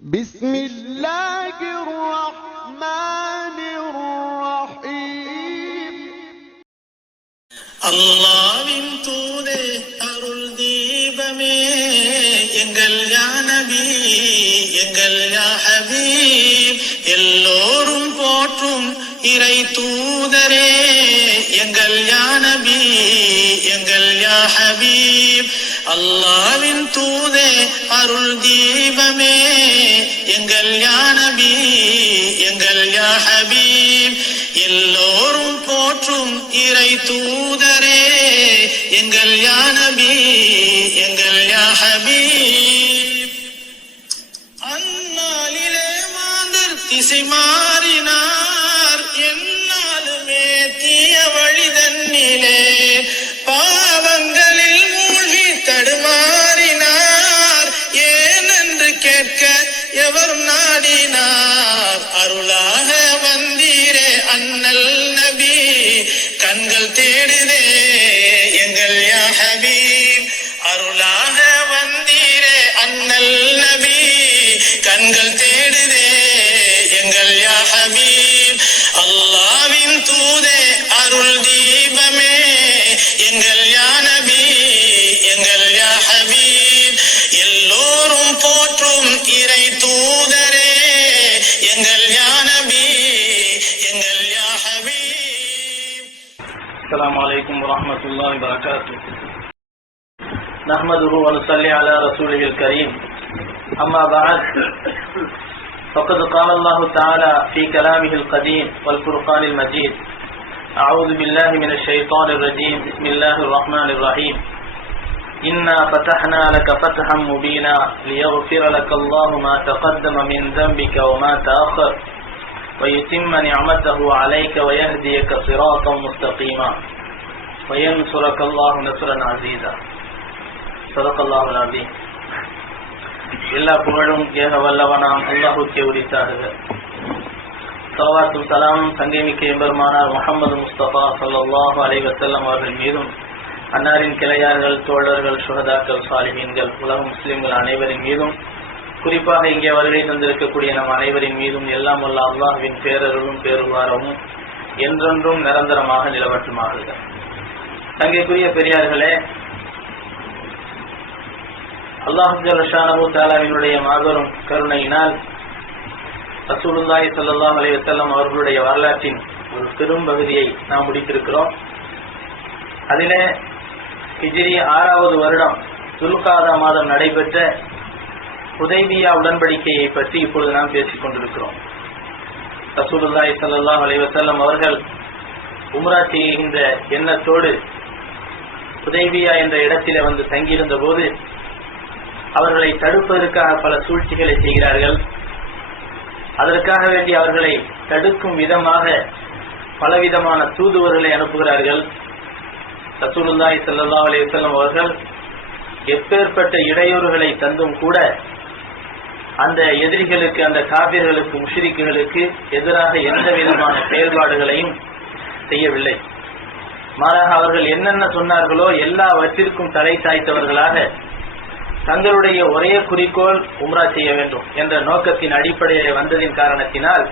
بسم الله الرحمن الرحيم. அல்லாஹ்வின் தூதே அருள் தீபமே எங்கள் யா நபி எங்கள் யா ஹபீப் எல்லோரும் போற்றும் இறை தூதரே எங்கள் யா நபி எங்கள் யா ஹபீப் அல்லாஹ்வின் தூதே அருள் தீபமே எங்கள் யா நபி எங்கள் யா ஹபீப் எல்லோரும் போற்றும் இறை தூதரே எங்கள் யா நபி எங்கள் யா ஹபீப். அந்நாளிலே மாந்தர் திசை மாறினார், எந்நாளுமே தீய வழிதன்னிலே பாவங்களில் மூழ்கி தடுமாறினார். ஏனென்று கேட்க எவர் நாடினார்? அருளாக வந்தீரே அண்ணல் நபி, கண்கள் தேடுதே எங்கள் யா ஹபீப். அருளாக வந்தீரே அண்ணல் நபி, கண்கள் தேடுதே எங்கள் யா ஹபீப். அல்லாஹ்வின் தூதே அருள் தீபமே எங்கள் யா நபி எங்கள் யா ஹபீப் எல்லோரும் போற்றும் இறை தூதரே எங்கள் யா நபி எங்கள் யா ஹபீப். السلام عليكم ورحمة الله وبركاته. نحمده ونصلي على رسوله الكريم. أما بعد، فقد قال الله تعالى في كلامه القديم والفرقان المجيد: أعوذ بالله من الشيطان الرجيم. بسم الله الرحمن الرحيم. إنا فتحنا لك فتحا مبينا ليغفر لك الله ما تقدم من ذنبك وما تأخر ويتم نعمته عليك ويهديك صراطا مستقيما وينصرك الله نصرا عزيزا. صدق الله العظيم. எல்லா புகழும் ஏக வல்லவனாம் அல்லாஹுக்கே உரித்தாகுக. ஸலவாத்தும் சலாமும் சங்கைமிக்க எம்பெருமானார் முஹம்மது முஸ்தபா ஸல்லல்லாஹு அலைஹி வஸல்லம் அவர்கள் மீதும், அன்னாரின் கிளையார்கள், தோழர்கள், சுஹதாக்கள், சாலிஹீன்கள், உலக முஸ்லிம்கள் அனைவரின் மீதும், குறிப்பாக இங்கே வருகை தந்திருக்கக்கூடிய நம் அனைவரின் மீதும் எல்லாம் வல்ல அல்லாஹ்வின் பேரருளும் பேருவாரமும் என்றென்றும் நிரந்தரமாக நிலவற்றுமாக. தங்கைக்குரிய பெரியார்களே, அல்லாஹ் ஜல்ல ஷானஹு தஆலாவினுடைய மாபெரும் கருணையினால் ரசூலுல்லாஹி ஸல்லல்லாஹு அலைஹி வஸல்லம் அவர்களுடைய வரலாற்றின் ஒரு பெரும் பகுதியை நாம் முடித்திருக்கிறோம். அதிலே ஹிஜ்ரி 6வது வருடம் துல்காதா மாதம் நடைபெற்ற ஹுதைபியா உடன்படிக்கையை பற்றி இப்பொழுது நாம் பேசிக் கொண்டிருக்கிறோம். ரசூலுல்லாஹி ஸல்லல்லாஹு அலைஹி வஸல்லம் அவர்கள் உம்ரா செய்கின்ற எண்ணத்தோடு ஹுதைபியா என்ற இடத்திலே வந்து தங்கியிருந்த போது அவர்களை தடுப்பதற்காக பல சூழ்ச்சிகளை செய்கிறார்கள். அதற்காக வேண்டி அவர்களை தடுக்கும் விதமாக பலவிதமான தூதுவர்களை அனுப்புகிறார்கள். ரசூலுல்லாஹி ஸல்லல்லாஹு அலைஹி வஸல்லம் அவர்கள் எப்பேற்பட்ட இடையூறுகளை தந்தும் கூட அந்த எதிரிகளுக்கு, அந்த காபிர்களுக்கு, முஷ்ரிக்குகளுக்கு எதிராக எந்த விதமான செயல்பாடுகளையும் செய்யவில்லை. மாறாக அவர்கள் என்னென்ன சொன்னார்களோ எல்லாவற்றிற்கும் தலை சாய்த்தவர்களாக தங்களுடைய ஒரே குறிக்கோள் உம்ரா செய்ய வேண்டும் என்ற நோக்கத்தின் அடிப்படையில் வந்ததின் காரணத்தினால்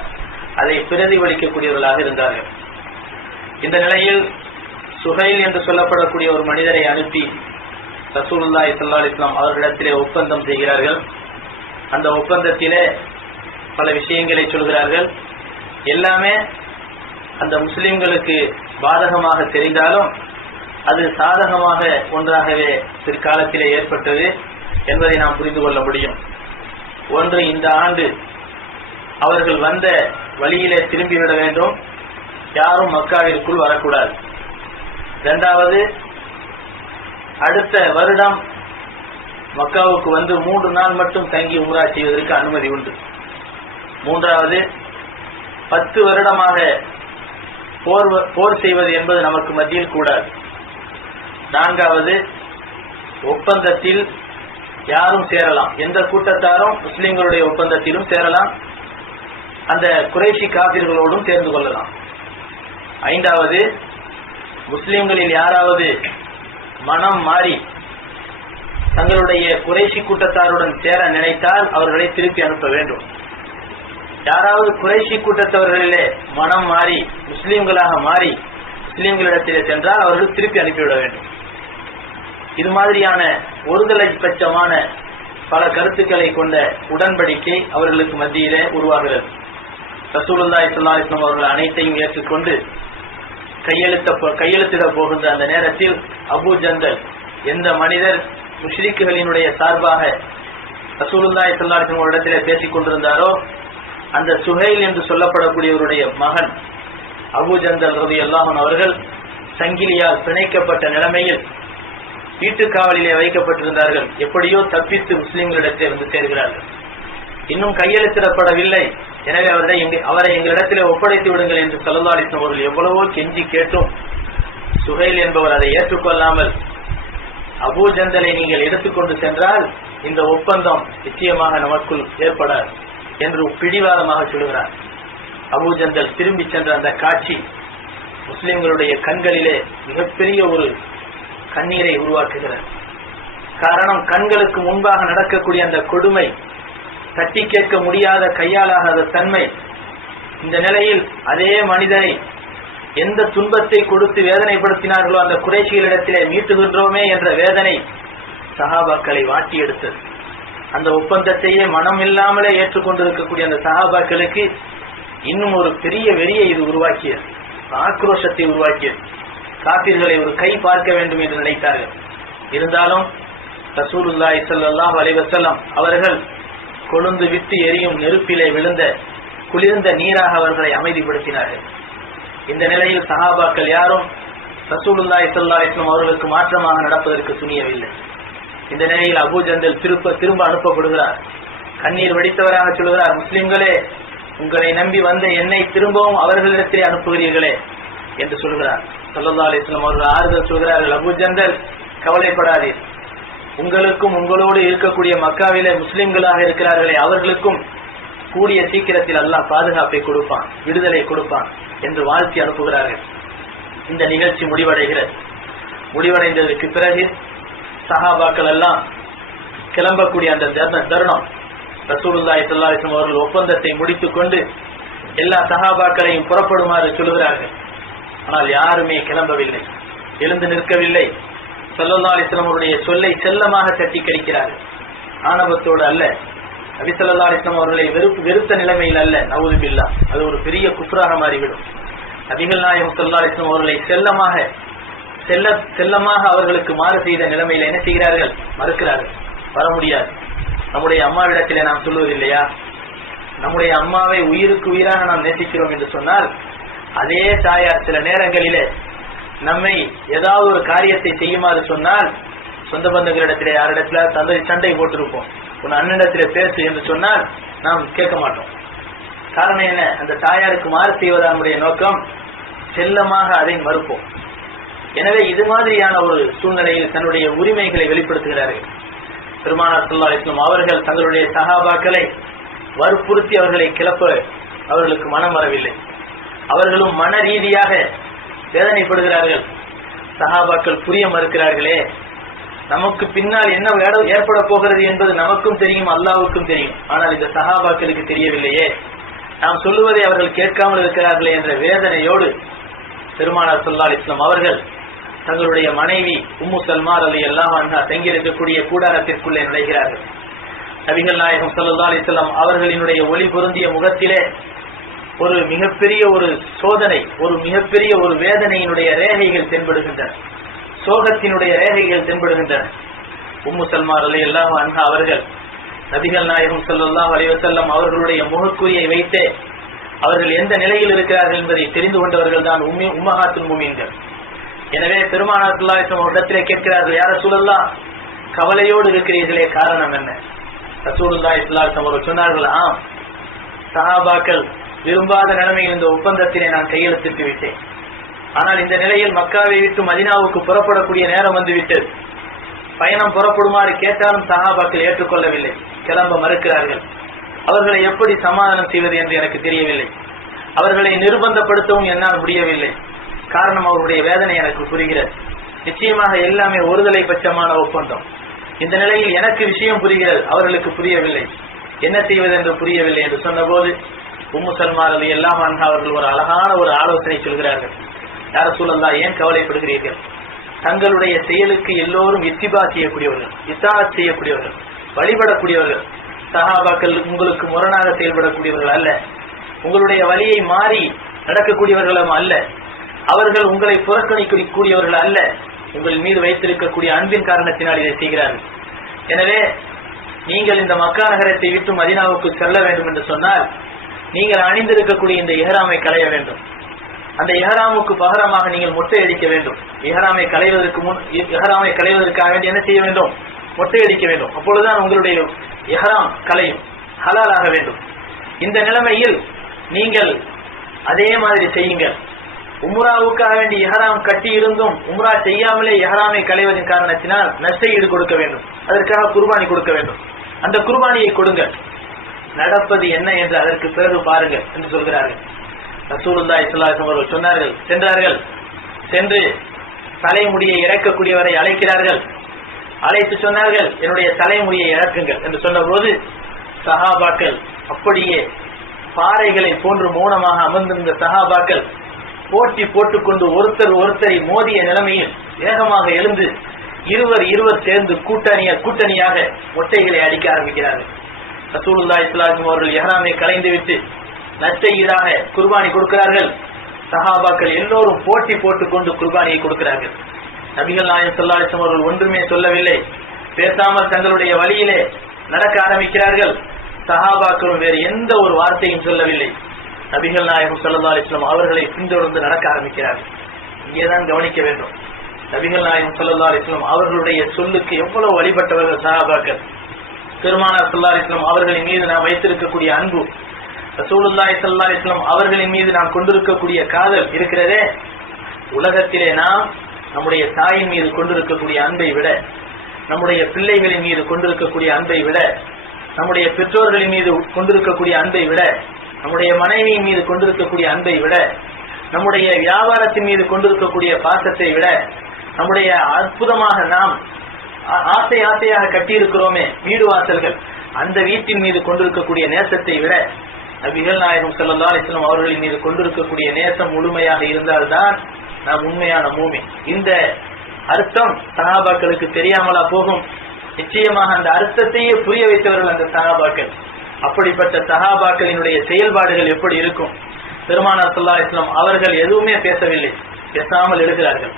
அதை பிரதிபலிக்கக்கூடியவர்களாக இருந்தார்கள். இந்த நிலையில் சுஹைல் என்று சொல்லப்படக்கூடிய ஒரு மனிதரை அனுப்பி ரசூலுல்லாஹி ஸல்லல்லாஹு அலைஹி வஸல்லம் அவர்களிடத்திலே ஒப்பந்தம் செய்கிறார்கள். அந்த ஒப்பந்தத்திலே பல விஷயங்களை சொல்கிறார்கள். எல்லாமே அந்த முஸ்லிம்களுக்கு பாதகமாக தெரிந்தாலும் அது சாதகமாக ஒன்றாகவே பிற்காலத்திலே ஏற்பட்டது என்பதை நாம் புரிந்து கொள்ள முடியும். ஒன்று, இந்த ஆண்டு அவர்கள் வந்த வழியிலே திரும்பிவிட வேண்டும், யாரும் மக்காவிற்குள் வரக்கூடாது. இரண்டாவது, அடுத்த வருடம் மக்காவுக்கு வந்து 3 நாள் மட்டும் தங்கி உம்ரா செய்வதற்கு அனுமதி உண்டு. மூன்றாவது, 10 வருடமாக போர் செய்வது என்பது நமக்கு மத்தியில் கூடாது. நான்காவது, ஒப்பந்தத்தில் யாரும் சேரலாம், எந்த கூட்டத்தாரும் முஸ்லிம்களுடைய ஒப்பந்தத்திலும் சேரலாம், அந்த குறைஷி காபிர்களோடும் சேர்ந்து கொள்ளலாம். ஐந்தாவது, முஸ்லிம்களில் யாராவது மனம் மாறி தங்களுடைய குறைஷி கூட்டத்தாருடன் சேர நினைத்தால் அவர்களை திருப்பி அனுப்ப வேண்டும். யாராவது குறைஷி கூட்டத்தவர்களிலே மனம் மாறி முஸ்லிம்களாக மாறி முஸ்லிம்களிடத்திலே சென்றால் அவர்கள் திருப்பி அனுப்பிவிட வேண்டும். இது மாதிரியான ஒருதலை பட்சமான பல கருத்துக்களை கொண்ட உடன்படிக்கை அவர்களுக்கு மத்தியிலே உருவாகிறது. ரசூலுல்லாஹி ஸல்லல்லாஹு அலைஹி வஸல்லம் அவர்கள் அனைத்தையும் ஏற்றுக்கொண்டு கையெழுத்திட போகின்ற அந்த நேரத்தில் அபூ ஜந்தல் எந்த மனிதர் முஷ்ரிக்குகளினுடைய சார்பாக ரசூலுல்லாஹி ஸல்லல்லாஹு அலைஹி வஸல்லம் இடத்திலே பேசிக் கொண்டிருந்தாரோ அந்த சுஹைல் என்று சொல்லப்படக்கூடியவருடைய மகன் அபூ ஜந்தல் ரலியல்லாஹு அன்ஹு அவர்கள் சங்கிலியால் பிணைக்கப்பட்ட நிலைமையில் வீட்டுக்காவலிலே வைக்கப்பட்டிருந்தார்கள். எப்படியோ தப்பித்து முஸ்லிம்களிடத்தில் வந்து சேர்கிறார்கள். இன்னும் கையெழுத்திடப்படவில்லை. எனவே அவரை எங்களிடத்திலே ஒப்படைத்து விடுங்கள் என்று ஸல்லல்லாஹு அலைஹி வஸல்லம் அவர்கள் எவ்வளவோ கெஞ்சி கேட்டும் சுஹைல் என்பவர் அதை ஏற்றுக்கொள்ளாமல், அபூ ஜந்தலை நீங்கள் எடுத்துக்கொண்டு சென்றால் இந்த ஒப்பந்தம் நிச்சயமாக நமக்குள் ஏற்படாது என்று பிடிவாதமாக சொல்கிறார். அபூ ஜந்தல் திரும்பி சென்ற அந்த காட்சி முஸ்லிம்களுடைய கண்களிலே மிகப்பெரிய ஒரு கண்ணீரை உருவாக்குகிறது. காரணம், கண்களுக்கு முன்பாக நடக்கக்கூடிய அந்த கொடுமை, தட்டி கேட்க முடியாத கையாளாகாத தன்மை. இந்த நிலையில் அதே மனிதரை எந்த துன்பத்தை கொடுத்து வேதனைப்படுத்தினார்களோ அந்த குறைஷிகளிடத்திலே மீட்டுகின்றோமே என்ற வேதனை சஹாபாக்களை வாட்டி எடுத்தது. அந்த ஒப்பந்தத்தையே மனம் இல்லாமலே ஏற்றுக்கொண்டிருக்கக்கூடிய அந்த சஹாபாக்களுக்கு இன்னும் ஒரு பெரிய வெறியை இது உருவாக்கியது, ஆக்ரோஷத்தை உருவாக்கியது. காபிர்களை ஒரு கை பார்க்க வேண்டும் என்று நினைத்தார்கள். இருந்தாலும் ரசூலுல்லாஹி ஸல்லல்லாஹு அலைஹி வஸல்லம் அவர்கள் கொழுந்து விட்டு எரியும் நெருப்பிலே விழுந்த குளிர்ந்த நீராக அவர்களை அமைதிப்படுத்தினார்கள். இந்த நிலையில் சஹாபாக்கள் யாரும் ரசூலுல்லாஹி ஸல்லல்லாஹு அலைஹி வஸல்லம் அவர்களுக்கு மாற்றமாக நடப்பதற்கு துணியவில்லை. இந்த நிலையில் அபூ ஜந்தல் திரும்ப அனுப்பப்படுகிறார். கண்ணீர் வடித்தவராக சொல்கிறார், முஸ்லிம்களே, உங்களை நம்பி வந்த என்னை திரும்பவும் அவர்களிடத்திலே அனுப்புகிறீர்களே என்று சொல்கிறார். ஸல்லல்லாஹு அலைஹி வஸல்லம் அவர்கள் ஆறுதல் சொல்கிறார்கள், அபூ ஜந்தல், கவலைப்படாதீர். உங்களுக்கும் உங்களோடு இருக்கக்கூடிய மக்காவிலே முஸ்லிம்களாக இருக்கிறார்களே அவர்களுக்கும் கூடிய சீக்கிரத்தில் அல்லாஹ் பாதுகாப்பை கொடுப்பான், விடுதலை கொடுப்பான் என்று வாழ்த்தி அனுப்புகிறார்கள். இந்த நிகழ்ச்சி முடிவடைகிறது. முடிவடைந்ததற்கு பிறகு சஹாபாக்கள் எல்லாம் கிளம்பக்கூடிய அந்த தருணம், ரசூலுல்லாஹி ஸல்லல்லாஹு அலைஹி வஸல்லம் அவர்கள் ஒப்பந்தத்தை முடித்துக் கொண்டு எல்லா சஹாபாக்களையும் புறப்படுமாறு சொல்கிறார்கள். ஆனால் யாருமே கிளம்பவில்லை, எழுந்து நிற்கவில்லை. ஸல்லல்லாஹு அலைஹி வஸல்லம் அவருடைய சொல்லை செல்லமாக தட்டி கழிக்கிறார்கள். ஆணவத்தோடு அல்ல, நபி ஸல்லல்லாஹு அலைஹி வஸல்லம் அவர்களை வெறுத்த நிலைமையில் அல்ல, நஊது பில்லாஹ், அது ஒரு பெரிய குஃப்ராக மாறிவிடும். நபிகள் நாயகம் ஸல்லல்லாஹு அலைஹி வஸல்லம் அவர்களை செல்லமாக அவர்களுக்கு மாறு செய்த நிலைமையில் என்ன செய்கிறார்கள்? மறுக்கிறார்கள், வர முடியாது. நம்முடைய அம்மாவிடத்திலே நாம் சொல்லுவதில்லையா, நம்முடைய அம்மாவை உயிருக்கு உயிராக நாம் நேசிக்கிறோம் என்று சொன்னால் அதே தாயார் சில நேரங்களிலே நம்மை ஏதாவது ஒரு காரியத்தை செய்யுமாறு சொன்னால் சொந்த பந்தங்களிடத்திலே யாரிடத்துல சண்டை போட்டிருப்போம், உன் அண்ணனிடத்திலே பேசு என்று சொன்னால் நாம் கேட்க மாட்டோம். காரணம் என்ன? அந்த தாயாருக்கு மாறு செய்வதா நம்முடைய நோக்கம், செல்லமாக அதை மறுப்போம். எனவே இது மாதிரியான ஒரு சூழ்நிலையில் தன்னுடைய உரிமைகளை வெளிப்படுத்துகிறார்கள். பெருமானார் ஸல்லல்லாஹு அலைஹி வஸல்லம் அவர்கள் தங்களுடைய சஹாபாக்களை வற்புறுத்தி அவர்களை கிளப்ப அவர்களுக்கு மனம் வரவில்லை. அவர்களும் மன ரீதியாக வேதனைப்படுகிறார்கள். சஹாபாக்கள் புரிய மறுக்கிறார்களே, நமக்கு பின்னால் என்ன ஏற்பட போகிறது என்பது நமக்கும் தெரியும், அல்லாஹ்வுக்கும் தெரியும். ஆனால் இந்த சஹாபாக்களுக்கு தெரியவில்லையே, நாம் சொல்லுவதை அவர்கள் கேட்காமல் இருக்கிறார்களே என்ற வேதனையோடு பெருமானார் ஸல்லல்லாஹு அலைஹி வஸல்லம் அவர்கள் தங்களுடைய மனைவி உம்மு சல்மா ரலியல்லாஹு அன்ஹா தங்கியிருக்கக்கூடிய கூடாரத்திற்குள்ளே நுழைகிறார்கள். நபிகள் நாயகம் ஸல்லல்லாஹு அலைஹி வஸல்லம் அவர்களினுடைய ஒளி பொருந்திய முகத்திலே ஒரு மிகப்பெரிய ஒரு சோதனை, ஒரு மிகப்பெரிய ஒரு வேதனையினுடைய ரேகைகள் தென்படுகின்றன, சோகத்தினுடைய ரேகைகள் தென்படுகின்றன. உம்மு சல்மா ரலியல்லாஹு அன்ஹா அவர்கள் நபிகள் நாயகம் ஸல்லல்லாஹு அலைஹி வஸல்லம் அவர்களுடைய முகக்குறியை வைத்தே அவர்கள் எந்த நிலையில் இருக்கிறார்கள் என்பதை தெரிந்து கொண்டவர்கள் தான் உம்மஹாத்துல் முஃமினீன்கள். எனவே பெருமானார் ஸல்லல்லாஹு அலைஹி வஸல்லம் இடத்திலே கேட்கிறார்கள், யா ரசூலல்லாஹ், கவலையோடு இருக்கிறீர்களே, காரணம் என்ன? ரசூலுல்லாஹி ஸல்லல்லாஹு அலைஹி வஸல்லம் சொன்னார்கள், ஆம், சஹாபாக்கள் விரும்பாத நிலைமையில் இந்த ஒப்பந்தத்திலே நான் கையெழுத்திட்டு விட்டேன். ஆனால் இந்த நிலையில் மக்காவை விட்டு மதீனாவுக்கு புறப்படக்கூடிய நேரம் வந்துவிட்டது. பயணம் புறப்படுமாறு கேட்டாலும் சஹாபாக்கள் ஏற்றுக்கொள்ளவில்லை, கிளம்ப மறுக்கிறார்கள். அவர்களை எப்படி சமாதானம் செய்வது என்று எனக்கு தெரியவில்லை. அவர்களை நிர்பந்தப்படுத்தவும் என்னால் முடியவில்லை. காரணம், அவருடைய வேதனை எனக்கு புரிகிறது. நிச்சயமாக எல்லாமே ஒருதலை பட்சமான ஒப்பந்தம். இந்த நிலையில் எனக்கு விஷயம் புரிகிறது, அவர்களுக்கு புரியவில்லை, என்ன செய்வது என்று புரியவில்லை என்று சொன்னபோது உம்மு சல்மா ரலியல்லாஹு அன்ஹா அவர்கள் ஒரு அழகான ஒரு ஆலோசனை சொல்கிறார்கள். யா ரசூலல்லாஹ், ஏன் கவலைப்படுகிறீர்கள்? தங்களுடைய செயலுக்கு எல்லோரும் இத்திபா செய்யக்கூடியவர்கள், இத்தாஅத் செய்யக்கூடியவர்கள், வழிபடக்கூடியவர்கள். சஹாபாக்கள் உங்களுக்கு முரணாக செயல்படக்கூடியவர்கள் அல்ல, உங்களுடைய வழியை மாறி நடக்கக்கூடியவர்களும் அல்ல, அவர்கள் உங்களை புறக்கணிக்கக்கூடியவர்கள் அல்ல, உங்கள் மீது வைத்திருக்கக்கூடிய அன்பின் காரணத்தினால் இதை செய்கிறார்கள். எனவே நீங்கள் இந்த மக்கா நகரத்தை விட்டு மதீனாவுக்கு செல்ல வேண்டும் என்று சொன்னால் நீங்கள் அணிந்திருக்கக்கூடிய இந்த இஹ்ராமை களைய வேண்டும். அந்த இஹ்ராமுக்கு பகரமாக நீங்கள் மொட்டை அடிக்க வேண்டும். இஹ்ராமை களைவதற்காக வேண்டி என்ன செய்ய வேண்டும்? மொட்டை அடிக்க வேண்டும். அப்பொழுதுதான் உங்களுடைய இஹ்ராம் களையும், ஹலாலாக வேண்டும். இந்த நிலைமையில் நீங்கள் அதே மாதிரி செய்யுங்கள். உம்ராவுக்காக வேண்டி இஹ்ராம் கட்டி இருந்தும் உம்ரா செய்யாமலே இஹ்ராமை களைவதன் காரணத்தினால் நஷ்டஈடு கொடுக்க வேண்டும், அதற்காக குர்பானி கொடுக்க வேண்டும். அந்த குர்பானியை கொடுங்கள். நடப்பது என்ன என்று அதற்கு பிறகு பாருங்கள் என்று சொல்கிறார்கள். ரசூலுல்லாஹி ஸல்லல்லாஹு அலைஹி வஸல்லம் சொன்னார்கள், சென்று தலைமுடியை இறக்கக்கூடியவரை அழைக்கிறார்கள். அழைத்து சொன்னார்கள், என்னுடைய தலைமுடியை இறக்குங்கள் என்று சொன்னபோது சஹாபாக்கள் அப்படியே பாறைகளை போன்று மௌனமாக அமர்ந்திருந்த சஹாபாக்கள் போட்டி போட்டுக்கொண்டு ஒருத்தரை மோதிய நிலைமையில் வேகமாக எழுந்து இருவர் சேர்ந்து கூட்டணியாக மொட்டைகளை அடிக்க ஆரம்பிக்கிறார்கள். ரசூலுல்லாஹி ஸல்லல்லாஹு அலைஹி வஸல்லம் அவர்கள் இஹ்ராமை களைந்துவிட்டு நஷ்டஈடாக குர்பானி கொடுக்கிறார்கள். சஹாபாக்கள் எல்லோரும் போட்டி போட்டுக்கொண்டு குர்பானியை கொடுக்கிறார்கள். நபிகள் நாயகம் ஸல்லல்லாஹு அலைஹி வஸல்லம் அவர்கள் ஒன்றுமே சொல்லவில்லை, பேசாமல் தங்களுடைய வழியிலே நடக்க ஆரம்பிக்கிறார்கள். சஹாபாக்களும் வேறு எந்த ஒரு வார்த்தையும் சொல்லவில்லை. நபிகள் நாயகம் ஸல்லல்லாஹு அலைஹி வஸல்லம் அவர்களை பின்தொடர்ந்து நடக்க ஆரம்பிக்கிறார்கள். இங்கேதான் கவனிக்க வேண்டும். நபிகள் நாயகம் ஸல்லல்லாஹு அலைஹி வஸல்லம் அவர்களுடைய சொல்லுக்கு எவ்வளவு வழிபட்டவர்கள் சஹாபாக்கள். பெருமானார் ஸல்லல்லாஹு அலைஹி வஸல்லம் அவர்களின் மீது நாம் வைத்திருக்கக்கூடிய அன்பு, ரசூலுல்லாஹி ஸல்லல்லாஹு அலைஹி வஸல்லம் அவர்களின் மீது நாம் கொண்டிருக்கக்கூடிய காதல் இருக்கிறதே, உலகத்திலே நாம் நம்முடைய தாயின் மீது கொண்டிருக்கக்கூடிய அன்பை விட, நம்முடைய பிள்ளைகளின் மீது கொண்டிருக்கக்கூடிய அன்பை விட, நம்முடைய பெற்றோர்களின் மீது கொண்டிருக்கக்கூடிய அன்பை விட, நம்முடைய மனைவியின் மீது கொண்டிருக்கக்கூடிய அன்பை விட, நம்முடைய வியாபாரத்தின் மீது கொண்டிருக்கக்கூடிய பாசத்தை விட, நம்முடைய அற்புதமாக நாம் ஆசையாக கட்டியிருக்கிறோமே வீடு வாசல்கள், அந்த வீட்டின் மீது கொண்டிருக்கக்கூடிய நேசத்தை விட நபிகள் நாயகம் ஸல்லல்லாஹு அலைஹி வஸல்லம் அவர்களின் மீது கொண்டிருக்கக்கூடிய நேசம் முழுமையாக இருந்தால்தான் நாம் உண்மையான மூமின். இந்த அர்த்தம் சஹாபாக்களுக்கு தெரியாமலா போகும்? நிச்சயமாக அந்த அர்த்தத்தையே புரிய வைத்தவர்கள் அந்த சஹாபாக்கள். அப்படிப்பட்ட சஹாபாக்களினுடைய செயல்பாடுகள் எப்படி இருக்கும்? பெருமானார் ஸல்லல்லாஹு அலைஹி வஸல்லம் அவர்கள் எதுவுமே பேசவில்லை, பேசாமல் எழுகிறார்கள்.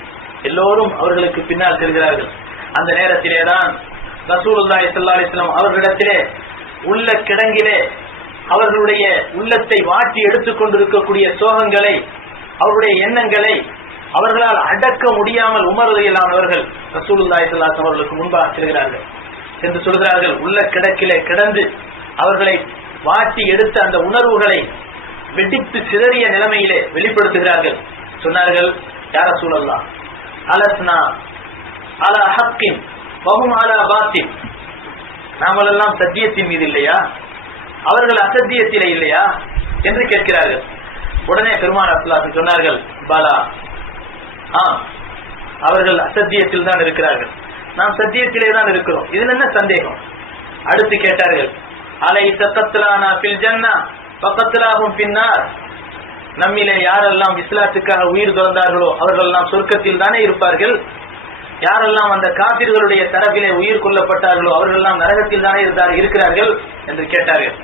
எல்லோரும் அவர்களுக்கு பின்னால் செல்கிறார்கள். அந்த நேரத்திலேதான் ரசூலுல்லாஹி ஸல்லல்லாஹு அலைஹி வஸல்லம் அவர்களிடத்திலே உள்ள கிடங்கிலே அவர்களுடைய உள்ளத்தை வாட்டி எடுத்துக் கொண்டிருக்கக்கூடிய சோகங்களை, அவருடைய எண்ணங்களை அவர்களால் அடக்க முடியாமல் உமர் ரலியல்லாஹு அவர்கள் ரசூலுல்லாஹி ஸல்லல்லாஹு அலைஹி வஸல்லம் அவர்களுக்கு முன்பாக செல்கிறார்கள். என்று சொல்கிறார்கள், உள்ள கிடக்கிலே கிடந்து அவர்களை வாட்டி எடுத்த அந்த உணர்வுகளை வெடித்து சிதறிய நிலைமையிலே வெளிப்படுத்துகிறார்கள். சொன்னார்கள், யா ரசூலல்லாஹ், அலஸ்னா அலா ஹக்கின் வஹும் அலா பாத்தின், நாமெல்லாம் சத்தியத்தின் மீது இல்லையா, அவர்கள் அசத்தியத்திலே இல்லையா என்று கேட்கிறார்கள். உடனே பெருமானார் ஸல்லல்லாஹு அலைஹி வஸல்லம் சொன்னார்கள், பாலா, அவர்கள் அசத்தியத்தில் தான் இருக்கிறார்கள், நாம் சத்தியத்திலே தான் இருக்கிறோம், இதில் என்ன சந்தேகம்? அடுத்து கேட்டார்கள், அலைஸ கத்லானா ஃபில் ஜன்னா ஃபகத்லாஹும் ஃபின்னார், நம்மிலே யாரெல்லாம் இஸ்லாத்துக்காக உயிர் துறந்தார்களோ அவர்கள் எல்லாம் சொர்க்கத்தில் தானே இருப்பார்கள், யாரெல்லாம் அந்த காபிர்களுடைய தரப்பிலே உயிர் கொல்லப்பட்டார்களோ அவர்கள் எல்லாம் நரகத்தில் தானே இருக்கிறார்கள் என்று கேட்டார்கள்.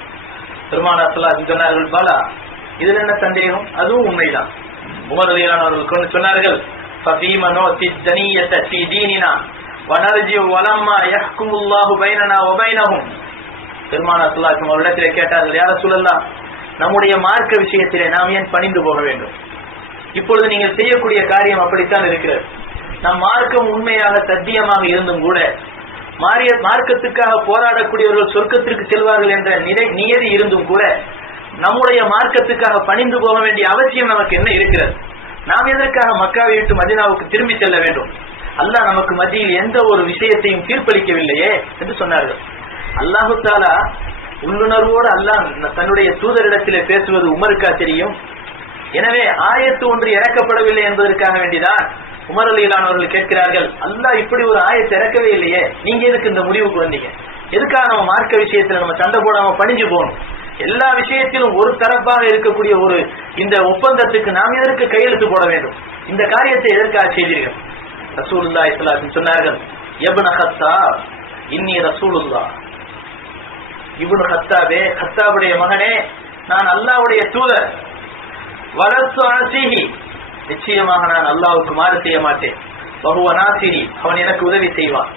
பெருமானார் ஸல்லல்லாஹு அலைஹி வஸல்லம் சொன்னார்கள், பாலா, இதில் என்ன சந்தேகம், அதுவும் உண்மைதான். உமர் ரலியல்லாஹு அவர்கள் சொன்னார்கள், ஃபபீம நுதி தனியத ஃபீ தீனினா வனர்ஜி வலம்மா யஹ்குமுல்லாஹு பைனனா வ பைனஹும். பெருமானார் ஸல்லல்லாஹு அலைஹி வஸல்லம் அவர்களிடத்திலே கேட்டார்கள், யா ரசூலல்லாஹ், நம்முடைய மார்க்க விஷயத்திலே நாம் ஏன் பணிந்து போக வேண்டும்? இப்பொழுது நீங்கள் செய்யக்கூடிய காரியம் அப்படித்தான் இருக்கிறது. நம் மார்க்கம் உண்மையாக சத்தியமாக இருந்தும் கூட மார்க்கத்துக்காக போராடக்கூடியவர்கள் சொர்க்கத்திற்கு செல்வார்கள் என்ற நியதி இருந்தும் கூட நம்முடைய மார்க்கத்துக்காக பணிந்து போக வேண்டிய அவசியம் நமக்கு என்ன இருக்கிறது? நாம் எதற்காக மக்காவை விட்டு மதீனாவுக்கு திரும்பி செல்ல வேண்டும்? அல்லாஹ் நமக்கு மத்தியில் எந்த ஒரு விஷயத்தையும் தீர்ப்பளிக்கவில்லையே என்று சொன்னார்கள். அல்லாஹு தஆலா உள்ளுணர்வோடு அல்லாஹ் தன்னுடைய தூதரிடத்திலே பேசுவது உமருக்கா தெரியும்? எனவே ஆயத்து ஒன்று இறக்கப்படவில்லை என்பதற்காக வேண்டிதான் உமர் ரலியல்லாஹு அவர்கள் கேட்கிறார்கள், அல்லாஹ் இப்படி ஒரு ஆயத்தை இறக்கவே இல்லையே, நீங்க எதுக்கு இந்த முடிவுக்கு வந்தீங்க? எதுக்காக நம்ம மார்க்க விஷயத்துல நம்ம சண்டை போடாம பணிஞ்சு போகணும்? எல்லா விஷயத்திலும் ஒரு தரப்பாக இருக்கக்கூடிய ஒரு இந்த ஒப்பந்தத்துக்கு நாம் எதற்கு கையெழுத்து போட வேண்டும்? இந்த காரியத்தை எதற்காக செய்தீர்கள்? ரசூலுல்லாஹி ஸல்லல்லாஹு அலைஹி வஸல்லம் சொன்னார்கள், இப்னு கத்தாப் இன்னி ரசூலுல்லாஹ். இப்னு கத்தாபே, கத்தாபுடைய மகனே, நான் அல்லாஹ்வுடைய தூதர். வலத்து அஸீஹி, நிச்சயமாக நான் அல்லாஹ்வுக்கு மாறு செய்ய மாட்டேன். வஹுவ நாசிரி, அவன் எனக்கு உதவி செய்வான்,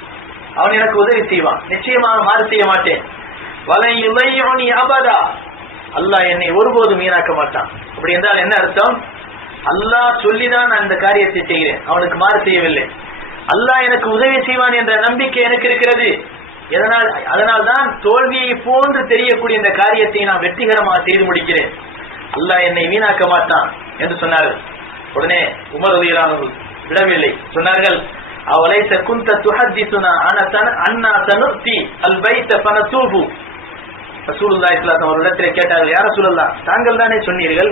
அவன் எனக்கு உதவி செய்வான், நிச்சயமாக மாறு செய்ய மாட்டேன். வலை யுலையுனி அபதா, அல்லாஹ் என்னை ஒருபோதும் வீணாக்க மாட்டான். அப்படி என்றால் என்ன அர்த்தம்? அல்லாஹ் சொல்லிதான் நான் இந்த காரியத்தை செய்கிறேன், அவனுக்கு மாறு செய்யவில்லை. அல்லாஹ் எனக்கு உதவி செய்வான் என்ற நம்பிக்கை எனக்கு இருக்கிறது. அதனால் தான் தோல்வியை போன்று தெரியக்கூடிய இந்த காரியத்தை நான் வெற்றிகரமாக செய்து முடிக்கிறேன். அல்லாஹ் என்னை வீணாக்க மாட்டான் என்று சொன்னார்கள். உடனே உமர் ரலியல்லாஹு அன்ஹு விடவில்லை, சொன்னார்கள், அவலைஸ குன்த துஹத்திசுனா அன்னா சனுத்தி அல் பைத ஃபனதூபு. ரசூலுல்லாஹி ஸல்லல்லாஹு அலைஹி வஸல்லம் அவர்களிடத்தில் கேட்டார்கள், யா ரசூலல்லாஹ், தாங்கள் தானே சொன்னீர்கள்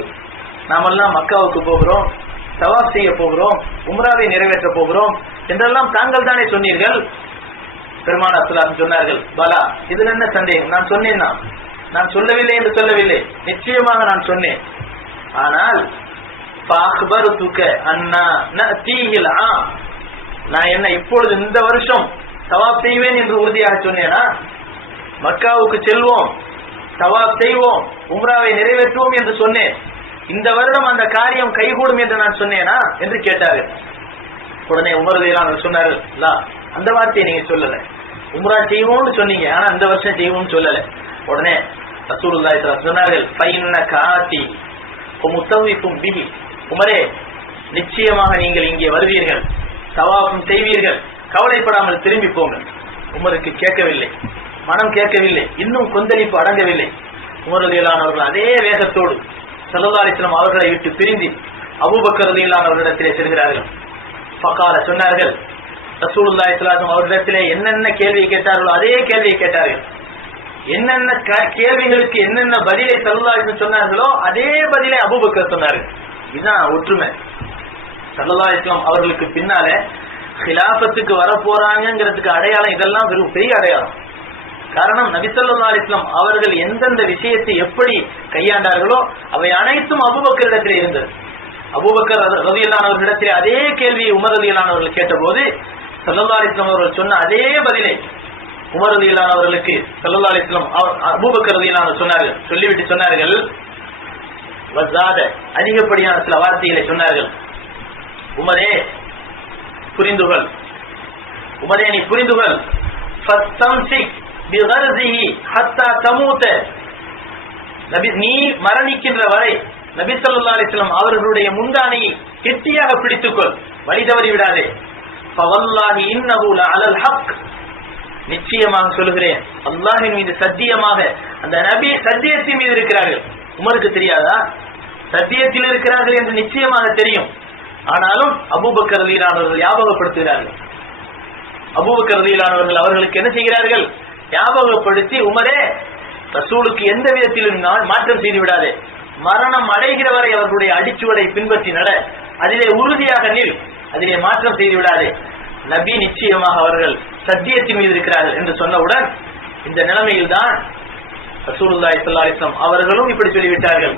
நாமெல்லாம் மக்காவுக்கு போகிறோம், தவாஃப் செய்ய போகிறோம், உம்ராவை நிறைவேற்ற போகிறோம் என்றெல்லாம் தாங்கள் தானே சொன்னீர்கள். பெருமானார் ஸல்லல்லாஹு அலைஹி வஸல்லம் சொன்னார்கள், பலா, இதுல என்ன சந்தேகம்? நான் சொன்னேன், நான் சொல்லவில்லை என்று சொல்லவில்லை, நிச்சயமாக நான் சொன்னேன். ஆனால் நான் என்ன இப்பொழுது இந்த வருஷம் தவாப் செய்வேன் என்று உறுதியாக சொன்னேனா? மக்காவுக்கு செல்வோம், தவாப் செய்வோம், உம்ராவை நிறைவேற்றுவோம் என்று சொன்னேன். இந்த வருடம் அந்த காரியம் கைகூடும் என்று நான் சொன்னேனா என்று கேட்டார்கள். உடனே உமர் ரலியல்லாஹு அன்ஹு சொன்னார்கள், அந்த வார்த்தையை நீங்க சொல்லல, உம்ரா செய்வோம்னு சொன்னீங்க, ஆனா இந்த வருஷம் செய்வோம்னு சொல்லல. உடனே ரசூலுல்லாஹி ஸல்லல்லாஹு அலைஹி வஸல்லம் சொன்னார்கள், ஃபைன்னக ஆதி வமுத்தவிஃபும் பிஹி. உமரே, நிச்சயமாக நீங்கள் இங்கே வருவீர்கள், தவாஃபும் செய்வீர்கள், கவலைப்படாமல் திரும்பி போங்கள். உமருக்கு கேட்கவில்லை, மனம் கேட்கவில்லை, இன்னும் கொந்தளிப்பு அடங்கவில்லை. உமர் ரலியல்லாஹு அவர்கள் அதே வேகத்தோடு ஸல்லல்லாஹு அலைஹி வஸல்லம் அவர்களை விட்டு பிரிந்து அபூபக்கர் ரலியல்லாஹு அவர்களிடத்திலே செல்கிறார்கள். ஃபகால, சொன்னார்கள், ரசூலுல்லாஹி ஸல்லல்லாஹு அலைஹி வஸல்லம் அவர்களிடத்திலே என்னென்ன கேள்வியை கேட்டார்களோ அதே கேள்வியை கேட்டார்கள். என்னென்ன கேள்விகளுக்கு என்னென்ன பதிலை ஸல்லல்லாஹு அலைஹி வஸல்லம் சொன்னார்களோ அதே பதிலை அபூபக்கர் சொன்னார்கள். இதுதான் ஒற்றுமை. ஸல்லல்லாஹு அலைஹி வஸல்லம் அவர்களுக்கு பின்னால கிலாஃபத்துக்கு வர போறாங்கிறதுக்கு அடையாளம் இதெல்லாம் வெறும் பெரிய அடையாளம். காரணம், நபி ஸல்லல்லாஹு அலைஹி வஸல்லம் அவர்கள் எந்தெந்த விஷயத்தை எப்படி கையாண்டார்களோ அவை அனைத்தும் அபூபக்கரிடத்திலே இருந்தது. அபூபக்கர் ரலியல்லாஹு அன்ஹு அவர்களிடத்திலே அதே கேள்வியை உமர் ரலியல்லாஹு அன்ஹு அவர்கள் கேட்டபோது ஸல்லல்லாஹு அலைஹி வஸல்லம் அவர்கள் சொன்ன அதே பதிலை உமர் ரலியல்லாஹு அன்ஹு அவர்களுக்கு ஸல்லல்லாஹு அலைஹி வஸல்லம் அபூபக்கர் ரலியல்லாஹு அன்ஹு சொன்னார்கள். சொல்லிவிட்டு சொன்னார்கள், வஸாத, அதிகப்படியான சில வார்த்தைகளை சொன்னார்கள். உமரே புரிந்துகொள், உமரே நீ புரிந்துகொள். ஃபஸ்தம்சிக் பிகர்ஸிஹி ஹத்தா தமூத. நபி, நீ மரணிக்கின்ற வரை நபி ஸல்லல்லாஹு அலைஹி வஸல்லம் அவர்களுடைய முந்தானையை கெட்டியாக பிடித்துக்கொள், வழி தவறி விடாதே. ஃபவல்லாஹி இன்னஹு லஅலல் ஹக். நிச்சயமாக சொல்கிறேன், அல்லாஹ்வின் மீது சத்தியமாக அந்த நபி சத்தியத்தின் மீது இருக்கிறார்கள். உமருக்கு தெரியாதா? சத்தியத்தில் இருக்கிறார்கள் என்று நிச்சயமாக தெரியும். ஆனாலும் அபூபக்கர் ரலியல்லாஹு அவர்கள் ஞாபகப்படுத்துகிறார்கள். அபூபக்கர் ரலியல்லாஹு அவர்களுக்கு என்ன செய்கிறார்கள்? ஞாபகப்படுத்தி, உமரே, ரசூலுக்கு எந்த விதத்திலும் மாற்றம் செய்து விடாதே, மரணம் அடைகிற வரை அவர்களுடைய அடிச்சுவடை பின்பற்றி நட, அதிலே உறுதியாக நில், அதிலே மாற்றம் செய்து விடாதே. நபி நிச்சயமாக அவர்கள் சத்தியத்தின் மீது இருக்கிறார்கள் என்று சொன்னவுடன் இந்த நிலைமையில் தான் ரசூலுல்லாஹி ஸல்லல்லாஹு அலைஹி வஸல்லம் அவர்களும் இப்படி சொல்லிவிட்டார்கள்,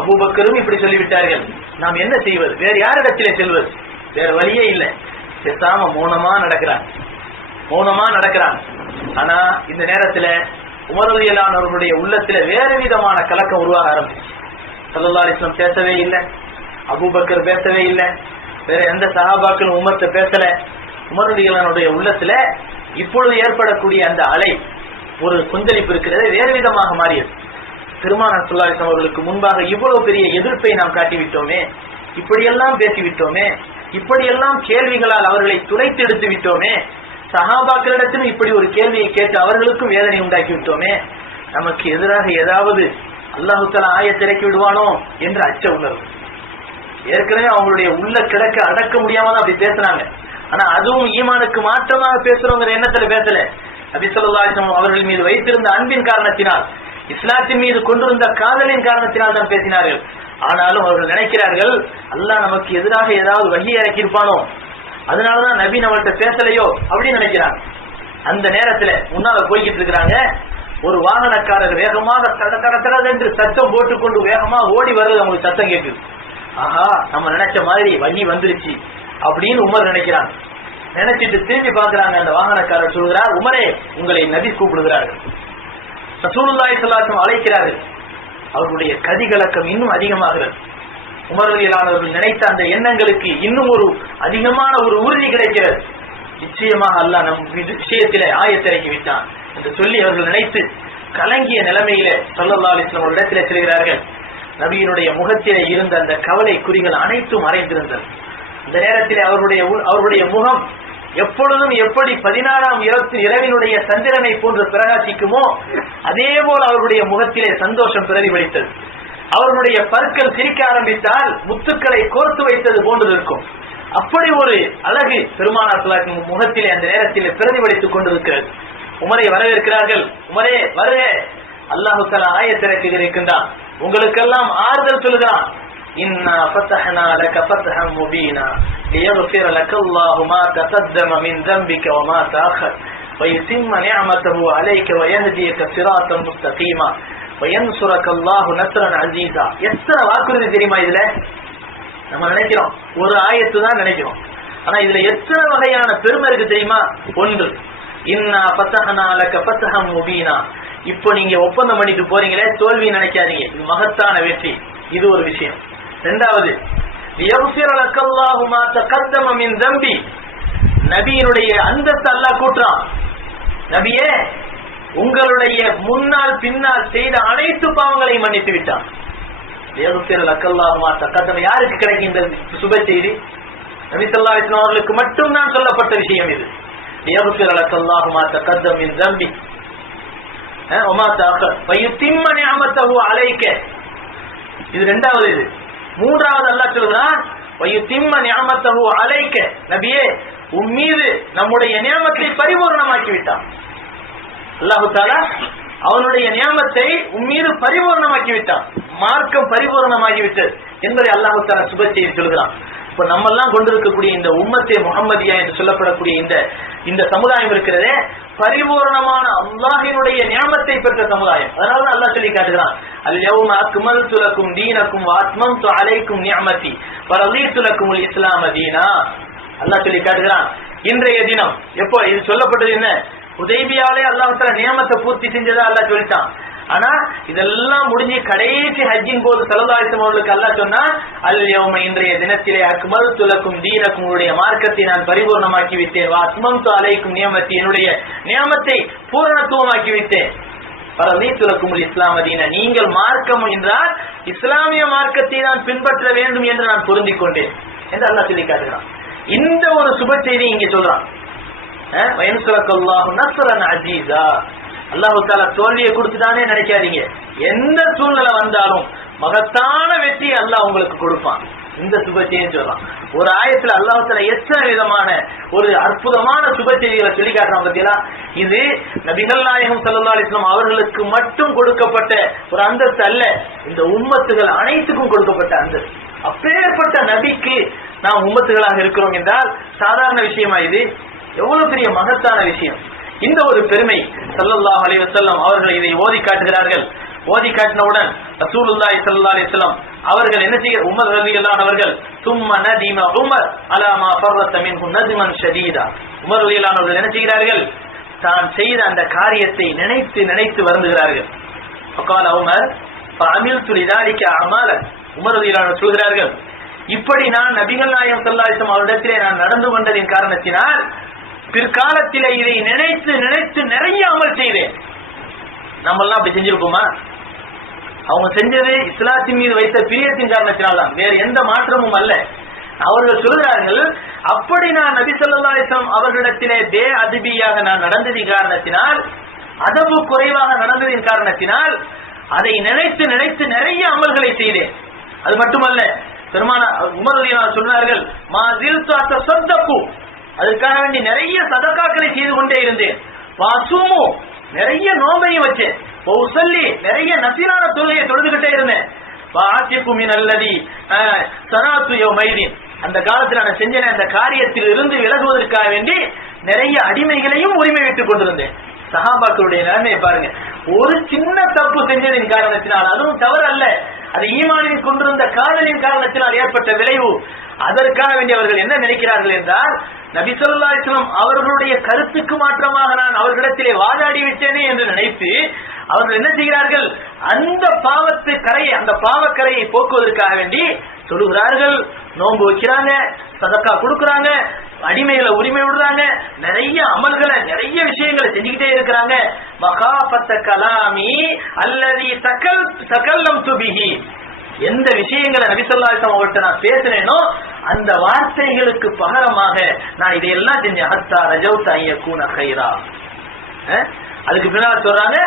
அபூபக்கரும் இப்படி சொல்லிவிட்டார்கள். நாம் என்ன செய்வது? வேறு யாரிடத்திலே செல்வது? வேற வழியே இல்லை. பேசாம மௌனமா நடக்கிறான். ஆனா இந்த நேரத்துல உமர் ரலியல்லாஹு அன்ஹு அவர்களுடைய உள்ளத்துல வேறு விதமான கலக்கம் உருவாக ஆரம்பிச்சு. ஸல்லல்லாஹு அலைஹி வஸல்லம் பேசவே இல்லை, அபூபக்கர் பேசவே இல்லை, வேற எந்த சஹாபாக்களும் உமர்ட்ட பேசல. உமர் ரலியல்லாஹு அன்ஹுடைய உள்ளத்துல இப்பொழுது ஏற்படக்கூடிய அந்த அலை, ஒரு கொந்தளிப்பு இருக்கிறது, வேறு விதமாக மாறியது. பெருமானார் ஸல்லல்லாஹு அலைஹி வஸல்லம் அவர்களுக்கு முன்பாக இவ்வளவு பெரிய எதிர்ப்பை நாம் காட்டிவிட்டோமே, இப்படியெல்லாம் பேசிவிட்டோமே, இப்படியெல்லாம் கேள்விகளால் அவர்களை துளைத்து எடுத்து விட்டோமே, சஹாபாக்களிடத்திலும் இப்படி ஒரு கேள்வியை கேட்டு அவர்களுக்கும் வேதனை உண்டாக்கி விட்டோமே, நமக்கு எதிராக ஏதாவது அல்லாஹ் தஆலா ஆயத்தை இறக்கி விடுவானோ என்ற அச்ச உணர்வு. ஏற்கனவே அவங்களுடைய உள்ள கிடக்க அடக்க முடியாம தான் அப்படி பேசுறாங்க. ஆனா அதுவும் ஈமானுக்கு மாற்றமாக பேசுறோங்கிற எண்ணத்துல பேசல. நபி ஸல்லல்லாஹு அலைஹி வஸல்லம் அவர்கள் மீது வைத்திருந்த அன்பின் காரணத்தினால், இஸ்லாத்தின் மீது கொண்டிருந்த காதலின் காரணத்தினால் தான் பேசினார்கள். ஆனாலும் அவர்கள் நினைக்கிறார்கள், அல்லாஹ் நமக்கு எதிராக ஏதாவது வஹி இறக்கியிருப்பானோ, அதனாலதான் நபி நம்மள்ட்ட பேசலையோ அப்படின்னு நினைக்கிறாங்க. அந்த நேரத்துல முன்னால போய்கிட்டு இருக்கிறாங்க. ஒரு வாகனக்காரர் வேகமாக என்று சத்தம் போட்டுக்கொண்டு வேகமாக ஓடி வர்றது அவங்களுக்கு சத்தம் கேட்குது. ஆஹா, நம்ம நினைச்ச மாதிரி வழி வந்துருச்சு அப்படின்னு உமர் நினைக்கிறாங்க. நினைச்சிட்டு திரும்பி பாக்குறாங்க. அந்த வாகனக்காரர் சொல்கிறார், உமரே, உங்களை நபி கூப்பிடுகிறார்கள். ரசூலுல்லாஹி ஸல்லல்லாஹு அலைஹி வஸல்லம் அழைக்கிறார்கள். அவர்களுடைய கதிகலக்கம் இன்னும் அதிகமாகிறது. உமர் ரலியல்லாஹு அன்ஹு நினைத்த அந்த எண்ணங்களுக்கு இன்னும் ஒரு அதிகமான ஒரு உறுதி கிடைக்கிறது. நிச்சயமாக அல்லாஹ் நம் விஷயத்திலே ஆயத்திறக்கி விட்டான் என்று சொல்லி அவர்கள் நினைத்து கலங்கிய நிலைமையில ஸல்லல்லாஹு அலைஹி வஸல்லம் இடத்திலே செல்கிறார்கள். நபியினுடைய முகத்திலே இருந்த அந்த கவலை குறிகள் அனைத்தும் மறைந்திருந்தது. இந்த நேரத்தில் அவர்களுடைய முகம் எப்பொழுதும் எப்படி 16ஆம் இரவினுடைய சந்திரனை போன்று பிரகாசிக்குமோ அதே போல அவர்களுடைய முகத்திலே சந்தோஷம் பிரதிபலித்தது. அவர்களுடைய பற்கள் சிரிக்க ஆரம்பித்தால் முத்துக்களை கோர்த்து வைத்தது போன்று இருக்கும். அப்படி ஒரு அழகு பெருமானார் ஸல்லல்லாஹு அலைஹி வஸல்லம் முகத்திலே அந்த நேரத்தில் பிரதிபலித்துக் கொண்டிருக்கிறது. உமரை வரவேற்கிறார்கள். உமரே வருக, அல்லாஹ் தஆலா ஆயத்திறக்குகின்றான், உங்களுக்கெல்லாம் ஆறுதல் சொல்கிறான். இன்னா ஃபதஹ்னா லக ஃபத்ஹன் முபீனா லியக்ஃபிர லக்கல்லாஹு மா தகத்தம மின் ذنبك وما تأخر ويتم نعمته عليك ويهديك صراطا مستقيما وينصرك الله نصرا عزيزا. எத்தனை வாக்குறுதி தெரியுமா இதுல? நம்ம நினைக்கிறோம் ஒரு ஆயத்து தான் நினைக்கிறோம். ஆனா இதுல எத்தனை வகையான பெருமை இருக்கு தெரியுமா? ஒன்று, இன்னா ஃபதஹ்னா லக ஃபத்ஹன் முபீனா. இப்போ நீங்க ஒப்பந்தம் பண்ணிட்டு போறீங்களே, தோல்வி நினைக்காதீங்க, இது மகத்தான வெற்றி. இது ஒரு விஷயம். இரண்டாவது, லியக்ஃபிர லக்கல்லாஹு மா தகத்தம மின் ذنبி. நபியினுடைய அந்தஸ்து அல்லாஹ் கூட்டுறான். நபியே, உங்களுடைய முன்னால் பின்னால் செய்த அனைத்து பாவங்களையும் மன்னித்து விட்டான். லியக்ஃபிர லக்கல்லாஹு மா தகத்தம. யாருக்கு கிடைக்கும் இந்த சுப செய்தி? நபி ஸல்லல்லாஹு அலைஹி வஸல்லம் அவர்களுக்கு மட்டும் தான் சொல்லப்பட்ட விஷயம் இது. லியக்ஃபிர லக்கல்லாஹு மா தகத்தம மின் ذنبி وما تأخر ويتم نعمته عليك. இது இரண்டாவது. இது மூன்றாவது அல்லாஹ் சொல்றான், ويتم نعمته عليك. நபியே, உன் மீது நம்முடைய நியமத்தை பரிபூர்ணமாக்கி விட்டான். அல்லாஹ் தஆலா அவனுடைய நியமத்தை உன் மீது பரிபூர்ணமாக்கி விட்டான். மார்க்கம் பரிபூர்ணமாகி விட்டது என்பதை அல்லாஹ் தஆலா சுப செய்தி சொல்கிறான். இப்ப நம்ம எல்லாம் கொண்டிருக்கக்கூடிய இந்த உம்மத்தே முஹம்மதியா என்று சொல்லப்படக்கூடிய இந்த சமுதாயம் இருக்கிறதே, பரிபூர்ணமான அல்லாஹ்வினுடைய நியமத்தை பெற்ற சமுதாயம். அதனால அல்லாஹ் சொல்லி காட்டுகிறான், அல்-யௌம அக்மல்து லக்கும் தீனக்கும் வ அத்மம்து அலைக்கும் நிஅமதி வ ரதீது லக்குமுல் இஸ்லாம தீனா. அல்லாஹ் சொல்லி காட்டுகிறான், இன்றைய தினம். எப்போ இது சொல்லப்பட்டது? என்ன? ஹுதைபியாவிலே அல்லாஹ் தஆலா நியமத்தை பூர்த்தி செஞ்சதா அல்லாஹ் சொல்லிட்டான். ஆனா இதெல்லாம் முடிஞ்சு கடைசி ஹஜ்ஜின் போது ஸல்லல்லாஹு அலைஹி வஸல்லம் அவர்களுக்கு அல்லாஹ் சொன்னா, அல்-யௌம, இன்றைய தினத்திலே அக்மல்து லக்கும் தீனக்கும், உங்களுடைய மார்க்கத்தை நான் பரிபூர்ணமாக்கி விட்டேன். வ அத்மம்து அலைக்கும் நியமதி, என்னுடைய நியமத்தை பூரணத்துவமாக்கி விட்டேன். ரதீது லக்குமுல் இஸ்லாம தீனா, நீங்கள் மார்க்கம் என்றால் இஸ்லாமிய மார்க்கத்தை நான் பின்பற்ற வேண்டும் என்று நான் பொருந்திக் கொண்டேன் என்று அல்லாஹ் சொல்லி காட்டுகிறான். இந்த ஒரு சுப செய்தி இங்கே சொல்றான். வயன்சுரக்கல்லாஹு நஸ்ரன் அஸீஸா. அல்லாஹ் தஆலா தோல்வியை கொடுத்துட்டானே நினைக்காதீங்க. எந்த சூழ்நிலை வந்தாலும் மகத்தான வெற்றியை அல்லாஹ் உங்களுக்கு கொடுப்பான். இந்த சுப செய்தியை சொல்றான். ஒரு ஆயத்துல அல்லாஹ் தஆலா எத்தனை விதமான ஒரு அற்புதமான சுப செய்திகளை சொல்லி காட்டுறான் பார்த்தீங்களா? இது நபிகள் நாயகம் ஸல்லல்லாஹு அலைஹி வஸல்லம் அவர்களுக்கு மட்டும் கொடுக்கப்பட்ட ஒரு அந்தஸ்து அல்ல, இந்த உம்மத்துகள் அனைத்துக்கும் கொடுக்கப்பட்ட அந்தஸ்து. அப்பேற்பட்ட நபிக்கு நாம் உம்மத்துகளாக இருக்கிறோம் என்றால் சாதாரண விஷயமா? இது எவ்வளவு பெரிய மகத்தான விஷயம். இந்த ஒரு பெருமை ஸல்லல்லாஹு அலைஹி வஸல்லம் அவர்கள் இதை ஓதி காட்டுகிறார்கள். ஓதி காட்டினவுடன் ரசூலுல்லாஹி ஸல்லல்லாஹு அலைஹி வஸல்லம் அவர்கள் என்ன செய்ய, உமர் ரலியல்லாஹு அவர்கள் சும்ம நதிம உமர் அலா மா ஃபர்ரத மின்ஹு நத்மன் ஷதீதா. உமர் ரலியல்லாஹு அவர்கள் என்ன செய்கிறார்கள்? தான் செய்த அந்த காரியத்தை நினைத்து நினைத்து வருந்துகிறார்கள். ஃபகால உமர் ஃபஅமில்து லிதாலிக அமாலன். உமர் ரலியல்லாஹு சொல்கிறார்கள், இப்படி நான் நபிகள் நாயகம் ஸல்லல்லாஹு அலைஹி வஸல்லம் அவரிடத்திலே நான் நடந்து கொண்டதின் காரணத்தினால் பிற்காலத்திலே இதை நினைத்து நினைத்து நிறைய அமல் செய்தேன். நம்ம எல்லாம் அப்படி செஞ்சிருப்போமா? அவங்க செஞ்சது இஸ்லாத்தின் மீது வைத்த பிரியத்தின் காரணத்தினால்தான், வேறு எந்த மாற்றமும் அல்ல. அவர்கள் சொல்கிறார்கள், அப்படி நான் நபி ஸல்லல்லாஹு அலைஹி வஸல்லம் அவர்களிடத்திலே அதிபியாக நான் நடந்ததின் காரணத்தினால், அதபு குறைவாக நடந்ததின் காரணத்தினால் அதை நினைத்து நினைத்து நிறைய அமல்களை செய்தேன். அது மட்டுமல்ல, பெருமானார் உமர் ரலியல்லாஹு சொன்னார்கள், மா ஜில்து அத்தஸத்தகு, அதுக்காக வேண்டி நிறைய சதகாக்களை செய்து கொண்டே இருந்தேன். வாசுமு, நிறைய நோம்பையும் வச்சேன். உஸல்லி, நிறைய நஃபிலான தொழுகையை தொழுதுகிட்டே இருந்தேன். வாஅத்திகு மின் அல்லதி ஸனாத்து யௌமைதின், அந்த காலத்துல நான் செஞ்சேன் அந்த காரியத்தில் இருந்து விலகுவதற்காக வேண்டி நிறைய அடிமைகளையும் உரிமை விட்டுக் கொண்டிருந்தேன். சஹாபாக்களுடைய நிலைமையை பாருங்க. ஒரு சின்ன தப்பு செஞ்சதின் காரணத்தினால், அதுவும் தவறு அல்ல, அது ஈமானின் கொண்டிருந்த காதலின் காரணத்தினால் ஏற்பட்ட விளைவு. அதற்காக வேண்டி அவர்கள் என்ன நினைக்கிறார்கள் என்றால், நபி ஸல்லல்லாஹு அலைஹி வஸல்லம் அவர்களுடைய கருத்துக்கு மாற்றமாக நான் அவர்களிடத்திலே வாதாடி விட்டேனே என்று நினைத்து அவர்கள் என்ன செய்கிறார்கள், அந்த பாவக்கரையை போக்குவதற்காக வேண்டி சொல்லுகிறார்கள், நோன்பு வைக்கிறாங்க, சதக்கா கொடுக்கறாங்க, அடிமைகளை உரிமை விடுறாங்க, நிறைய அமல்களை நிறைய விஷயங்களை செஞ்சுக்கிட்டே இருக்கிறாங்க. மகாபத்த கலாமி அல்லதி தகல்லம் துபிஹி, எந்த விஷயங்களை நபி ஸல்லல்லாஹு அலைஹி வஸல்லம் அவர்கிட்ட நான் பேசினேனோ அந்த வார்த்தைகளுக்கு பகரமாக நான் இதையெல்லாம் செஞ்சேன். ஹத்தா ரஜௌத அய்யகுன கைரா. அதுக்கு பின்னால சொல்றாங்க,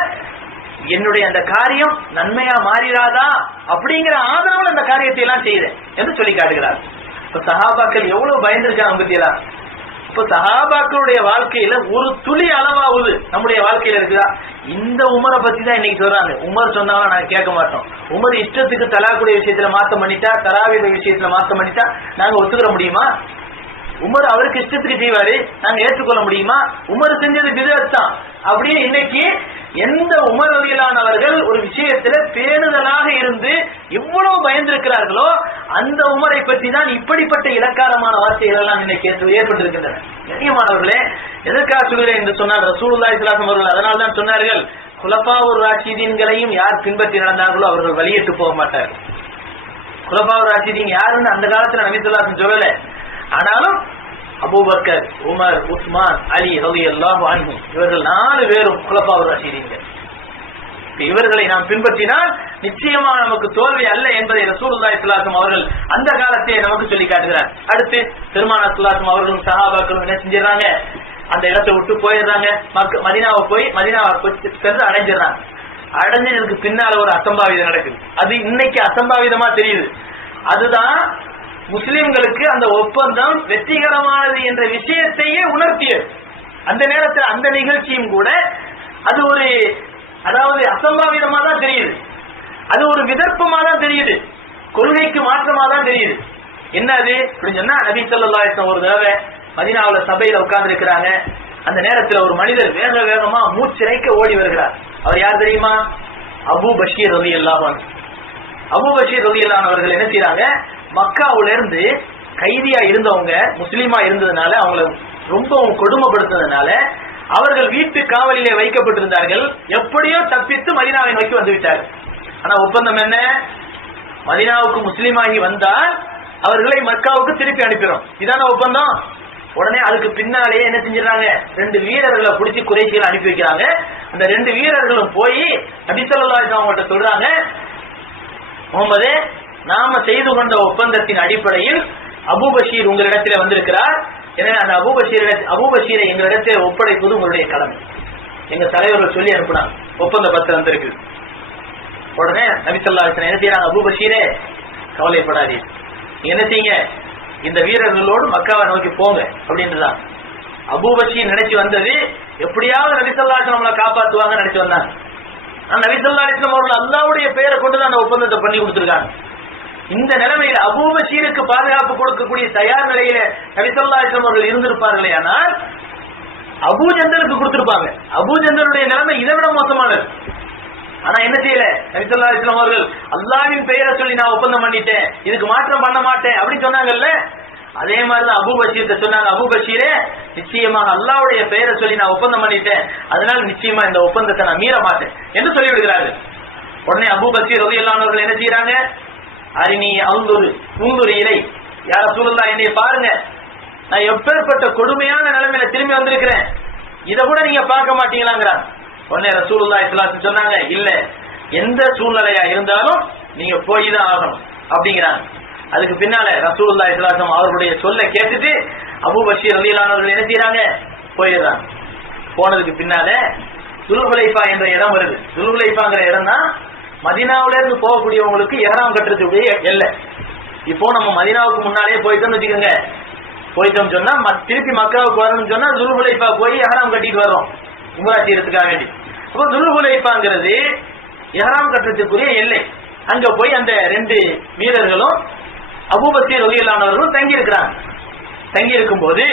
என்னுடைய அந்த காரியம் நன்மையா மாறிடாதா அப்படிங்கிற ஆதரவுல அந்த காரியத்தை எல்லாம் செய்தேன் என்று சொல்லி காட்டுகிறார். இப்ப சஹாபாக்கள் எவ்வளவு பயந்துருக்காங்க பத்தியா. இப்ப சஹாபாக்களுடைய வாழ்க்கையில ஒரு துளி அளவாவது நம்முடைய வாழ்க்கையில இருக்குதா? இந்த உமரை பத்தி தான் இன்னைக்கு சொல்றாங்க. உமர் சொன்னாலும் நாங்க கேட்க மாட்டோம். உமர் இஷ்டத்துக்கு தலாக்குடைய விஷயத்துல மாத்த பண்ணிட்டா, தராவிய விஷயத்துல மாத்த பண்ணிட்டா நாங்க ஒத்துக்கிற முடியுமா? உமர் அவருக்கு இஷ்டத்துக்கு செய்வாரு, நாங்க ஏற்றுக்கொள்ள முடியுமா? உமர் செஞ்சது பிதஅத் தான். அப்படியே இன்னைக்கு எந்த உமர் ரலியல்லாஹு ஒரு விஷயத்துல பேணுதலாக இருந்து எவ்வளவு பயந்திருக்கிறார்களோ அந்த உமரை பற்றி தான் இப்படிப்பட்ட இலக்காரமான வார்த்தைகள் எல்லாம் இன்னைக்கு ஏற்பட்டிருக்கின்றன. கண்ணியமானவர்களே, எதற்காக சொல்கிறேன் என்று சொன்னால், ரசூலுல்லாஹி ஸல்லல்லாஹு அலைஹி வஸல்லம் அவர்கள் அதனால் தான் சொன்னார்கள், குலஃபாவுர் ராஷிதீன்களையும் யார் பின்பற்றி நடந்தார்களோ அவர்கள் வழியிட்டு போக மாட்டார்கள். குலஃபாவுர் ராஷிதீன் யாருன்னு அந்த காலத்துல நபி ஸல்லல்லாஹு அலைஹி வஸல்லம் சொல்லல. ஆனாலும் அபூபக்கர், உமர், உஸ்மான், அலி ரலியல்லாஹு அன்ஹும் இவர்கள் 4 பேரும் குலஃபாவுர் ராஷிதீன்கள். இவர்களை நாம் பின்பற்றினால் நிச்சயமா நமக்கு தோல்வி அல்ல என்பதை ரசூலுல்லாஹி ஸல்லல்லாஹு அலைஹி வஸல்லம் அவர்கள் அந்த காலத்தையே நமக்கு சொல்லி காட்டுகிறார். அடுத்து பெருமானார் ஸல்லல்லாஹு அலைஹி வஸல்லம் அவர்களும் சஹாபாக்களும் என்ன செஞ்சிடறாங்க, அந்த இடத்தை விட்டு போயிடுறாங்க. மதீனாவை சென்று அடைஞ்சிடறாங்க. அடைஞ்சதுக்கு பின்னால ஒரு அசம்பாவிதம் நடக்குது. அது இன்னைக்கு அசம்பாவிதமா தெரியுது. அதுதான் முஸ்லிம்களுக்கு அந்த ஒப்பந்தம் வெற்றிகரமானது என்ற விஷயத்தையே உணர்த்தியது. அந்த நேரத்தில் அந்த நிகழ்ச்சியும் கூட அது ஒரு அசம்பாவிதமா தான் தெரியுது. அது ஒரு விதர்ப்பமா தான் தெரியுது. கொள்கைக்கு மாற்றமா தான் தெரியுது. என்ன அது அப்படின்னு சொன்னா, நபி ஸல்லல்லாஹு அலைஹி வஸல்லம் ஒரு தடவை மதீனாவுல சபையில உட்கார்ந்து இருக்கிறாங்க. அந்த நேரத்தில் ஒரு மனிதர் வேகமா மூச்சிறைக்க ஓடி வருகிறார். அவர் யார் தெரியுமா? அபூ பஷீர் ரலியல்லாஹு அன்ஹு. அபூ பஷீர் ரலியல்லாஹு அன்ஹு அவர்கள் என்ன செய்றாங்க, மக்காவுல இருந்து கைதியா இருந்தவங்க முஸ்லீமா இருந்ததுனால அவங்களை ரொம்பவும் கொடுமைப்படுத்ததுனால அவர்கள் வீட்டு காவலிலே வைக்கப்பட்டிருந்தார்கள். எப்படியோ தப்பித்து மதீனாவை நோக்கி வந்து விட்டார்கள். ஆனா ஒப்பந்தம் என்ன? மதீனாவுக்கு முஸ்லீமாகி வந்தால் அவர்களை மக்காவுக்கு திருப்பி அனுப்பிடும். இதான ஒப்பந்தம். உடனே அதுக்கு பின்னாலே என்ன செஞ்சிடறாங்க, 2 வீரர்களை பிடிச்சி குறைஷிகளை அனுப்பி வைக்கிறாங்க. அந்த 2 வீரர்களும் போய் நபி ஸல்லல்லாஹு அலைஹி வஸல்லம் அவங்கள்ட்ட சொல்றாங்க, முஹம்மதே, நாம செய்து கொண்ட ஒப்பந்தத்தின் அடிப்படையில் அபூ பஷீர் உங்களிடத்திலே வந்திருக்கிறார். எனவே அந்த அபூ பஷீரை எங்களிடத்தில் ஒப்படைப்பது உங்களுடைய கடமை. எங்க தலைவர்கள் சொல்லி அனுப்புனாங்க, ஒப்பந்த பத்திரம் வந்திருக்கு. உடனே நபி ஸல்லல்லாஹு அலைஹி வஸல்லம் என்ன செய்யறாங்க, அபூ பஷீரே கவலைப்படாதீங்க, நீங்க என்ன செய்யுங்க, இந்த வீரர்களோடு மக்காவை நோக்கி போங்க அப்படின்றதான். அபூ பஷீர் நினைச்சு வந்தது எப்படியாவது நபி ஸல்லல்லாஹு அலைஹி வஸல்லம் நம்மளை காப்பாற்றுவாங்க நினைச்சு வந்தாங்க. நபி ஸல்லல்லாஹு அலைஹி வஸல்லம் அவர்கள் அல்லாஹ்வுடைய பெயரை கொண்டுதான் அந்த ஒப்பந்தத்தை பண்ணி கொடுத்திருக்காங்க. இந்த நிலைமையில அபூ பஷீருக்கு பாதுகாப்பு கொடுக்கக்கூடிய தயார் நிலையில நபி ஸல்லல்லாஹு அலைஹி வஸல்லம் அவர்கள் இருந்திருப்பார்களே, ஆனால் அபூ ஜந்தலுக்கு கொடுத்திருப்பாங்க. அபூ ஜந்தலுடைய நிலைமை இதை விட மோசமானது. ஆனா என்ன செய்யல, நபி ஸல்லல்லாஹு அலைஹி வஸல்லம் அவர்கள் அல்லாஹ்வின் பெயரை சொல்லி நான் ஒப்பந்தம் பண்ணிட்டேன், இதுக்கு மாற்றம் பண்ண மாட்டேன் அப்படின்னு சொன்னாங்கல்ல. அதே மாதிரிதான் அபூ பஷீர்ட்ட சொன்னாங்க, அபூ பஷீரே நிச்சயமாக அல்லாஹ்வுடைய பெயரை சொல்லி நான் ஒப்பந்தம் பண்ணிட்டேன், அதனால நிச்சயமா இந்த ஒப்பந்தத்தை நான் மீற மாட்டேன் என்று சொல்லி விடுகிறார்கள். உடனே அபூ பஷீர் ரலியல்லாஹு அன்ஹு அவர்கள் என்ன செய்யறாங்க, அரினி அவுந்துரு இலை, யார ரசூலுல்லாஹ் என்னைய பாருங்க, நான் எப்பேற்பட்ட கொடுமையான நிலைமையில திரும்பி வந்திருக்கிறேன், இதை கூட நீங்க பார்க்க மாட்டீங்களாங்கிறாங்க. உடனே ரசூலுல்லாஹி ஸல்லல்லாஹு அலைஹி வஸல்லம் சொன்னாங்க, இல்ல, எந்த சூழ்நிலையா இருந்தாலும் நீங்க போய் தான் ஆகணும் அப்படிங்கிறாங்க. அதுக்கு பின்னால ரசூலுல்லாஹி ஸல்லல்லாஹு அலைஹி வஸல்லம் அவர்களுடைய சொல்ல கேட்டுட்டு அபூ பஷீர் ரலியல்லாஹு அன்ஹு அவர்கள் என்ன செய்யறாங்க, போயிடுறாங்க. போனதுக்கு பின்னால துல்ஹுலைஃபா என்ற இடம் வருது. துல்ஹுலைஃபாங்கிற இடம் தான் மதீனாவுல இருந்து போகக்கூடியவங்களுக்கு இஹ்ராம் கட்டுறதுடைய எல்லை. இப்போ நம்ம மதீனாவுக்கு முன்னாலே போயிட்டோம்னு வச்சுக்கோங்க, போயிட்டோம் சொன்னா திருப்பி மக்காவுக்கு வரணும்னு சொன்னா துல்ஹுலைஃபா போய் இஹ்ராம் கட்டிட்டு வர்றோம் உம்ரா செய்யறதுக்காக வேண்டி. அப்போ துல்ஹுலைஃபாங்கிறது இஹ்ராம் கட்டுறதுக்குரிய எல்லை. அங்க போய் அந்த 2 வீரர்களும் அபூபக்கர் ரலியல்லாஹு அவர்களும் தங்கி இருக்கிறாங்க. தங்கி இருக்கும் போது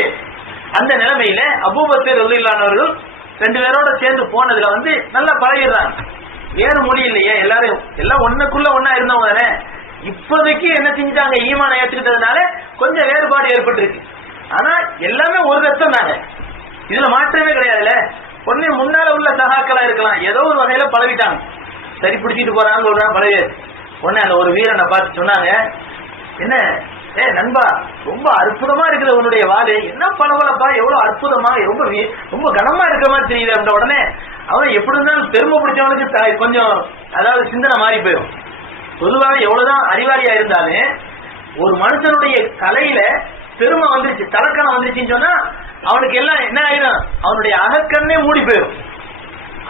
அந்த நிலைமையில அபூபக்கர் ரலியல்லாஹு அவர்கள் 2 பேரோட சேர்ந்து போனதுல நல்லா பழகிடுறாங்க. வேறு மொழி இல்லையே, எல்லாரும் எல்லாம் ஒண்ணுக்குள்ள ஒன்னா இருந்தவங்க தானே. இப்போதைக்கு என்ன செஞ்சாங்க, ஈமானை ஏற்றுக்கிட்டதுனால கொஞ்சம் வேறுபாடு ஏற்பட்டிருக்கு. ஆனா எல்லாமே ஒரு ரத்தம் தானே, இதுல மாற்றமே கிடையாதுல. ஒண்ணு முன்னால உள்ள சகாக்களா இருக்கலாம், ஏதோ ஒரு வகையில பழகிட்டாங்க, சரி பிடிச்சிட்டு போறான்னு சொல்றாங்க, பழகியாச்சு. உடனே அந்த ஒரு வீரனை பார்த்து சொன்னாங்க, என்ன நண்பா, ரொம்ப அற்புதமா இருக்குது உன்னுடைய வாளு, என்ன பளபளப்பா, எவ்வளவு அற்புதமா, ரொம்ப கனமா இருக்கிற மாதிரி தெரியுது. அப்படின்ற உடனே அவன் எப்படி இருந்தாலும் பெருமை பிடிச்சவனுக்கு கொஞ்சம் அதாவது சிந்தனை மாறி போயிடும். பொதுவாக எவ்வளவுதான் அறிவாளியா இருந்தாலும் ஒரு மனுஷனுடைய தலையில பெருமை வந்துருச்சு, தலக்கணம் வந்துருச்சுன்னு சொன்னா அவனுக்கு எல்லாம் என்ன ஆயிடும், அவனுடைய அகக்கண்ணே மூடி போயிடும்.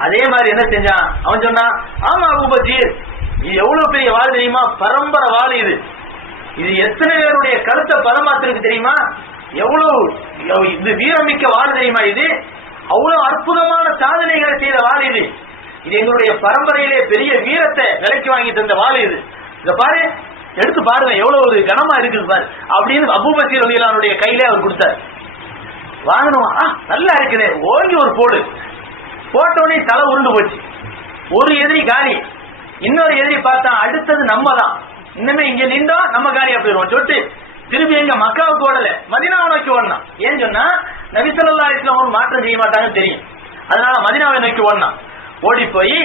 அதே மாதிரி என்ன செஞ்சான், அவன் சொன்னான், ஆமா அபூபக்கர், இது எவ்வளவு பெரிய வாழ் தெரியுமா, பரம்பரை வாழ் இது, இது எத்தனை பேருடைய கருத்தை பதமாத்திருக்கு தெரியுமா, எவ்வளவு இது வீரமிக்க வாழ் தெரியுமா, இது அவ்வளவு அற்புதமான சாதனைகளை செய்த வாழ் இது, இது எங்களுடைய பரம்பரையிலே பெரிய வீரத்தை விலைக்கு வாங்கி தந்த வாழ் இது, இத பாரு, எடுத்து பாருங்க எவ்வளவு ஒரு கனமா இருக்குது பாரு அப்படின்னு அபூபக்கர் ரலியல்லாஹு கையிலே அவர் கொடுத்தார். வாங்கணும், நல்லா இருக்குது, ஓங்கி ஒரு போடு போட்டோடனே தலை உருண்டு போச்சு. ஒரு எதிரி காலி, இன்னொரு எதிரி பார்த்தா அடுத்தது நம்ம தான், இன்னுமே இங்க நின்றா நம்ம காலியா போயிடுவோம் சொல்லிட்டு திரும்பி எங்க மக்காவுக்கு ஓடல, மதீனாவை நோக்கி ஓடனா. ஏன்னு சொன்னா நபி ஸல்லல்லாஹு அலைஹி வஸல்லம் மாற்றம் செய்ய மாட்டாங்கன்னு தெரியும், அதனால மதீனாவை நோக்கி ஓடனா. ஓடி போய்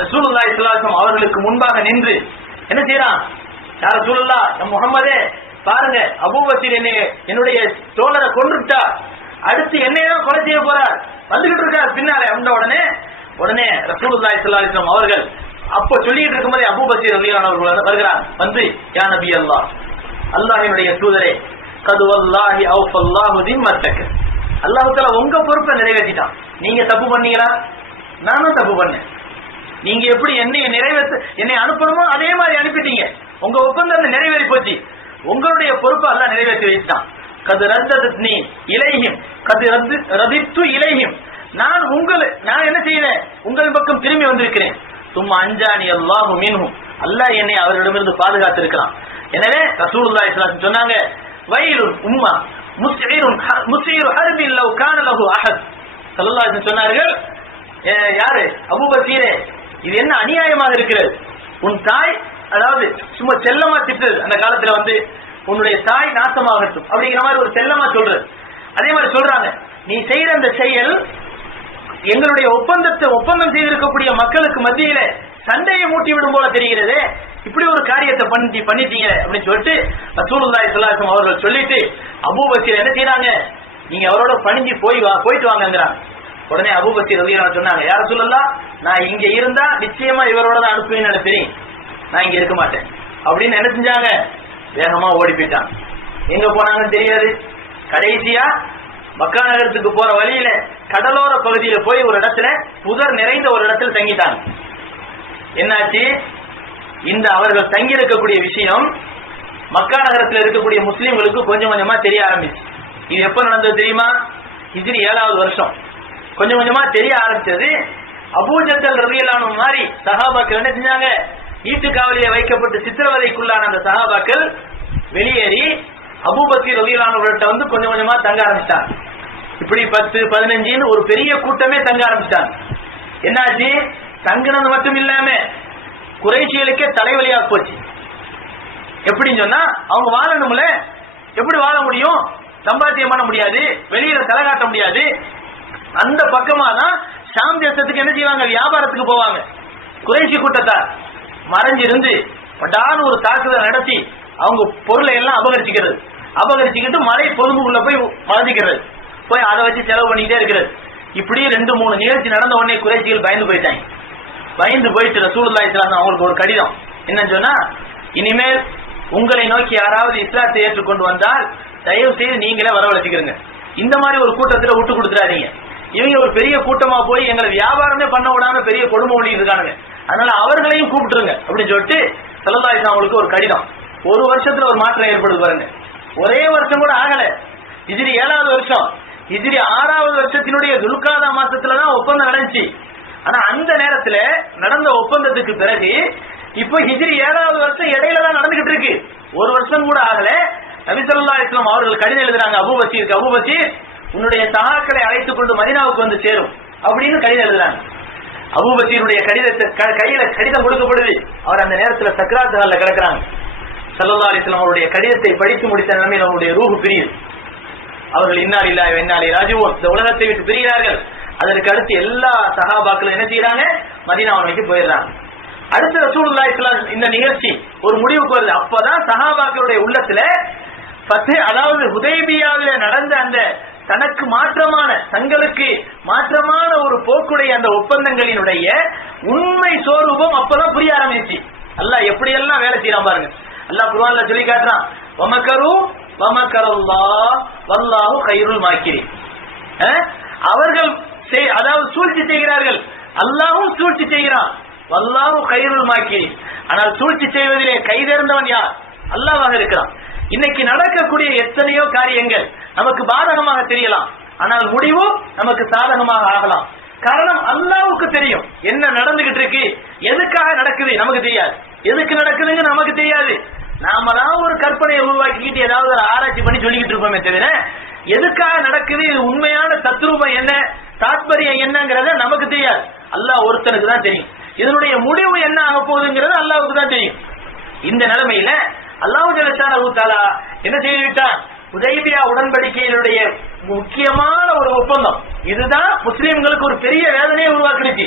ரசூலுல்லாஹி ஸல்லல்லாஹு அலைஹி வஸல்லம் அவர்களுக்கு முன்பாக நின்று என்ன செய்யறான், யா ரசூலுல்லாஹ், முஹம்மதே பாருங்க, அபூபக்கர் என்னுடைய தோழரை கொன்றுட்டா, அடுத்து என்னையும் கொலை செய்ய போறார், வந்துகிட்டு இருக்கார் பின்னாலே. அந்த உடனே ரசூலுல்லாஹி ஸல்லல்லாஹு அலைஹி வஸல்லம் அவர்கள் அப்ப சொல்லிட்டு இருக்கும்போது அபூபக்கர் ரலியல்லாஹு அவர்கள் வருகிறார். யா நபி அல்லாஹ், அல்லாஹ்வினுடைய தூதரே, கது வல்லாஹி அவ்ஃபல்லாஹு திம்மத்தக, அல்லாஹ் தஆலா உங்க பொறுப்பை நிறைவேற்றிட்டான். நீங்க தப்பு பண்ணீங்களா, நானும் தப்பு பண்ணேன், நீங்க எப்படி என்னை அனுப்பணுமோ அதே மாதிரி அனுப்பிட்டீங்க, உங்க ஒப்பந்தம் நிறைவேறி போச்சு, உங்களுடைய பொறுப்பை அல்லாஹ் நிறைவேற்றி வச்சிட்டான். கது ரத்தத்னி இலைஹிம் கது ரதித்து இலைஹிம், நான் என்ன செய்யறேன், உங்கள் பக்கம் திரும்பி வந்திருக்கிறேன். சும்மா அஞ்சானி அல்லாஹு மின்ஹும், அல்லாஹ் என்னை அவர்களிடமிருந்து பாதுகாத்திருக்கிறான். எனவே ரசூலுல்லாஹி ஸல்லல்லாஹு அலைஹி வஸல்லம் சொன்னாங்க, வைலுன் உம்மா முஸ்இரு ஹர்பின் லவ் கான லஹு அஹத். ஸல்லல்லாஹு அலைஹி வஸல்லம் சொன்னார்கள், யாரு அபூபக்கரே, இது என்ன அநியாயமாக இருக்கிறது, உன் தாய், அதாவது சும்மா செல்லமா திட்டுறது, அந்த காலத்துல உன்னுடைய தாய் நாசமாகட்டும் அப்படிங்கிற மாதிரி ஒரு செல்லமா சொல்றது. அதே மாதிரி சொல்றாங்க, நீ செய்யற அந்த செயல் எங்களுடைய ஒப்பந்தம் செய்திருக்கக்கூடிய மக்களுக்கு மத்தியில சண்டையை மூட்டி விடும் போல தெரிகிறது, இப்படி ஒரு காரியத்தை பண்ணிட்டீங்க அப்படின்னு சொல்லிட்டு ரசூலுல்லாஹி ஸல்லல்லாஹு அலைஹி வஸல்லம் அவர்கள் சொல்லிட்டு அபூபக்கர் என்ன செய்யறாங்க, நீங்க அவரோட பணிஞ்சு போயிட்டு வாங்கங்கறாங்க. உடனே அபூபக்கர் ரலியல்லாஹு சொன்னாங்க, யா ரசூலல்லாஹ், நான் இங்க இருந்தா நிச்சயமா இவரோட தான் அனுப்புவேன்னு நினைக்கிறேன், நான் இங்க இருக்க மாட்டேன் அப்படின்னு என்ன செஞ்சாங்க, வேகமா ஓடி போயிட்டாங்க. எங்க போனாங்கன்னு தெரியாது. கடைசியா மக்கா நகரத்துக்கு போற வழியில கடலோர பகுதியில போய் ஒரு இடத்துல புதர் நிறைந்த ஒரு இடத்துல தங்கிட்டாங்க. என்னாச்சு, இந்த அவர்கள் தங்கி இருக்கக்கூடிய விஷயம் மக்கா நகரத்தில் இருக்கக்கூடிய முஸ்லிம்களுக்கு கொஞ்சம் கொஞ்சமா தெரிய ஆரம்பிச்சு. இது எப்ப நடந்தது தெரியுமா, ஹிஜ்ரி 7வது வருஷம் கொஞ்சம் கொஞ்சமா தெரிய ஆரம்பிச்சது. அபூஜஹல் ரலியல்லாஹு அன்ஹு மாதிரி சஹாபாக்கள் என்ன செஞ்சாங்க, ஈட்டுக்காவலியே வைக்கப்பட்டு சித்திரவதைக்குள்ளான அந்த சஹாபாக்கள் வெளியேறி அபூபக்கர் ரலியல்லாஹு அன்ஹு கொஞ்சம் கொஞ்சமா தங்க ஆரம்பிச்சிட்டாங்க. இப்படி 10-15 ஒரு பெரிய கூட்டமே தங்க ஆரம்பிச்சிட்டாங்க. என்னாச்சு, தங்கினது மட்டும் இல்லாம குறைஷிகளுக்கே தலைவலியா போச்சு. எப்படின்னு சொன்னா அவங்க வாழணும்ல, எப்படி வாழ முடியும், சம்பாத்தியம் பண்ண முடியாது, வெளியில தலை காட்ட முடியாது. அந்த பக்கமா தான் ஷாம் தேசத்துக்கு என்ன செய்வாங்க, வியாபாரத்துக்கு போவாங்க. குறைஷி கூட்டத்தார் மறைஞ்சிருந்து பட்டான ஒரு தாக்குதல் நடத்தி அவங்க பொருளை எல்லாம் அபகரிச்சுக்கிட்டு மலை பொதுமுக்குள்ள போய் மறைஞ்சிக்கிறது, போய் அதை வச்சு செலவு பண்ணிக்கிட்டே இருக்கிறது. இப்படி 2-3 நிகழ்ச்சி நடந்த உடனே குறைஷிகள் பயந்து போயிட்டாங்க. பயந்து போயிட்டு ரசூலுல்லாஹி ஸல்லல்லாஹு அலைஹி வஸல்லம் அவங்களுக்கு ஒரு கடிதம் என்னன்னு சொன்னா, இனிமேல் உங்களை நோக்கி யாராவது இஸ்லாத்தை ஏற்றுக்கொண்டு வந்தால் தயவு செய்து நீங்களே வரவழைச்சுக்கிறீங்க, இந்த மாதிரி ஒரு கூட்டத்துல விட்டு கொடுத்துறாதீங்க. இவங்க ஒரு பெரிய கூட்டமா போய் எங்களை வியாபாரமே பண்ண விடாம பெரிய கொடுமை பண்ணிட்டு இருக்கானுங்க, அதனால அவர்களையும் கூப்பிட்டுருங்க அப்படின்னு சொல்லிட்டு ஸல்லல்லாஹு அலைஹி வஸல்லம் அவங்களுக்கு ஒரு கடிதம். ஒரு வருஷத்துல ஒரு மாற்றம் ஏற்படுது பாருங்க. ஒரே வருஷம் கூட ஆகல, ஹிஜ்ரி 7வது வருஷம், ஹிஜ்ரி 6வது வருஷத்தினுடைய துல்காதா மாசத்துலதான் ஒப்பந்தம் நடந்துச்சு. ஆனா அந்த நேரத்துல நடந்த ஒப்பந்தத்துக்கு பிறகு இப்ப ஹிஜ்ரி 7வது வருஷம் இடையில தான் நடந்துகிட்டு இருக்கு. ஒரு வருஷம் கூட ஆகல, நபி ஸல்லல்லாஹு அலைஹி வஸல்லம் அவர்கள் கடிதம் எழுதுறாங்க அபூ பஸீர், உன்னுடைய சகாக்களை அழைத்துக் கொண்டு மதீனாவுக்கு வந்து சேரும் அப்படின்னு கடிதம் எழுதுறாங்க. அபூ பஸீருடைய கையில கடிதம் கொடுக்கப்படுது. அவர் அந்த நேரத்துல சக்ராத் ஹால்ல கிடக்குறாங்க. ஸல்லல்லாஹு அலைஹி வஸல்லம் அவருடைய கடிதத்தை படித்து முடித்த நிலைமையில் அவருடைய ரூஹ் பிரியுது. அவர்கள் இன்னா லில்லாஹி வ இன்னா இலைஹி ராஜிஊன் இந்த உலகத்தை விட்டு பிரிகிறார்கள். அதற்கு அடுத்து எல்லா சஹாபாக்களும் என்ன செய்யறாங்க, மதீனா நோக்கி போயிடுறாங்க. அடுத்து ரசூலுல்லாஹி ஸல்லல்லாஹு அலைஹி வஸல்லம் இந்த நிகழ்ச்சி ஒரு முடிவுக்கு வருது. அப்பதான் சஹாபாக்களுடைய உள்ளத்துல அதாவது ஹுதைபியாவில நடந்த அந்த தனக்கு மாற்றமான தங்களுக்கு மாற்றமான ஒரு போக்குடைய அந்த ஒப்பந்தங்களினுடைய உண்மை சொரூபம் அப்பதான் புரிய ஆரம்பிச்சு. அல்லாஹ் எப்படி எல்லாம் வேலை செய்யறான் பாருங்க. அல்லாஹ் குர்ஆன்ல சொல்லி காட்டுறான், வமக்கரு வமக்கரல்லாஹ் வல்லாஹு கைருல் மாக்கிரின். அவர்கள் அதாவது சூழ்ச்சி செய்கிறார்கள், அல்லாஹ்வும் சூழ்ச்சி செய்கிறான். வல்லாஹு கைருல் மாக்கிரின். ஆனால் சூழ்ச்சி செய்வதிலே கைதேர்ந்தவன் யார்? அல்லாஹ்வாக இருக்கிறான். இன்னைக்கு நடக்கக்கூடிய எத்தனையோ காரியங்கள் நமக்கு பாதகமாக தெரியலாம், ஆனால் முடிவு நமக்கு சாதகமாக ஆகலாம். காரணம் அல்லாஹ்வுக்கு தெரியும் என்ன நடந்துகிட்டு இருக்கு, எதுக்காக நடக்குது நமக்கு தெரியாது, எதுக்கு நடக்குதுங்க நமக்கு தெரியாது. நாம தான் ஒரு கற்பனையை உருவாக்கிட்டு ஏதாவது ஒரு ஆராய்ச்சி பண்ணி சொல்லிக்கிட்டு இருப்போமே தவிர எதுக்காக நடக்குது, இது உண்மையான தத்ரூபம் என்ன, தாத்பரியம் என்னங்கிறத நமக்கு தெரியாது. அல்லாஹ் ஒருத்தனுக்கு தான் தெரியும். இதனுடைய முடிவு என்ன ஆக போகுதுங்கிறது அல்லாஹ்வுக்கு தான் தெரியும். இந்த நிலைமையில அல்லாஹ் ஜல்லஷானஹு தஆலா என்ன செய்துவிட்டான், ஹுதைபியா உடன்படிக்கையினுடைய முக்கியமான ஒரு ஒப்பந்தம். இதுதான் முஸ்லிம்களுக்கு ஒரு பெரிய வேதனையை உருவாக்கிடுச்சு.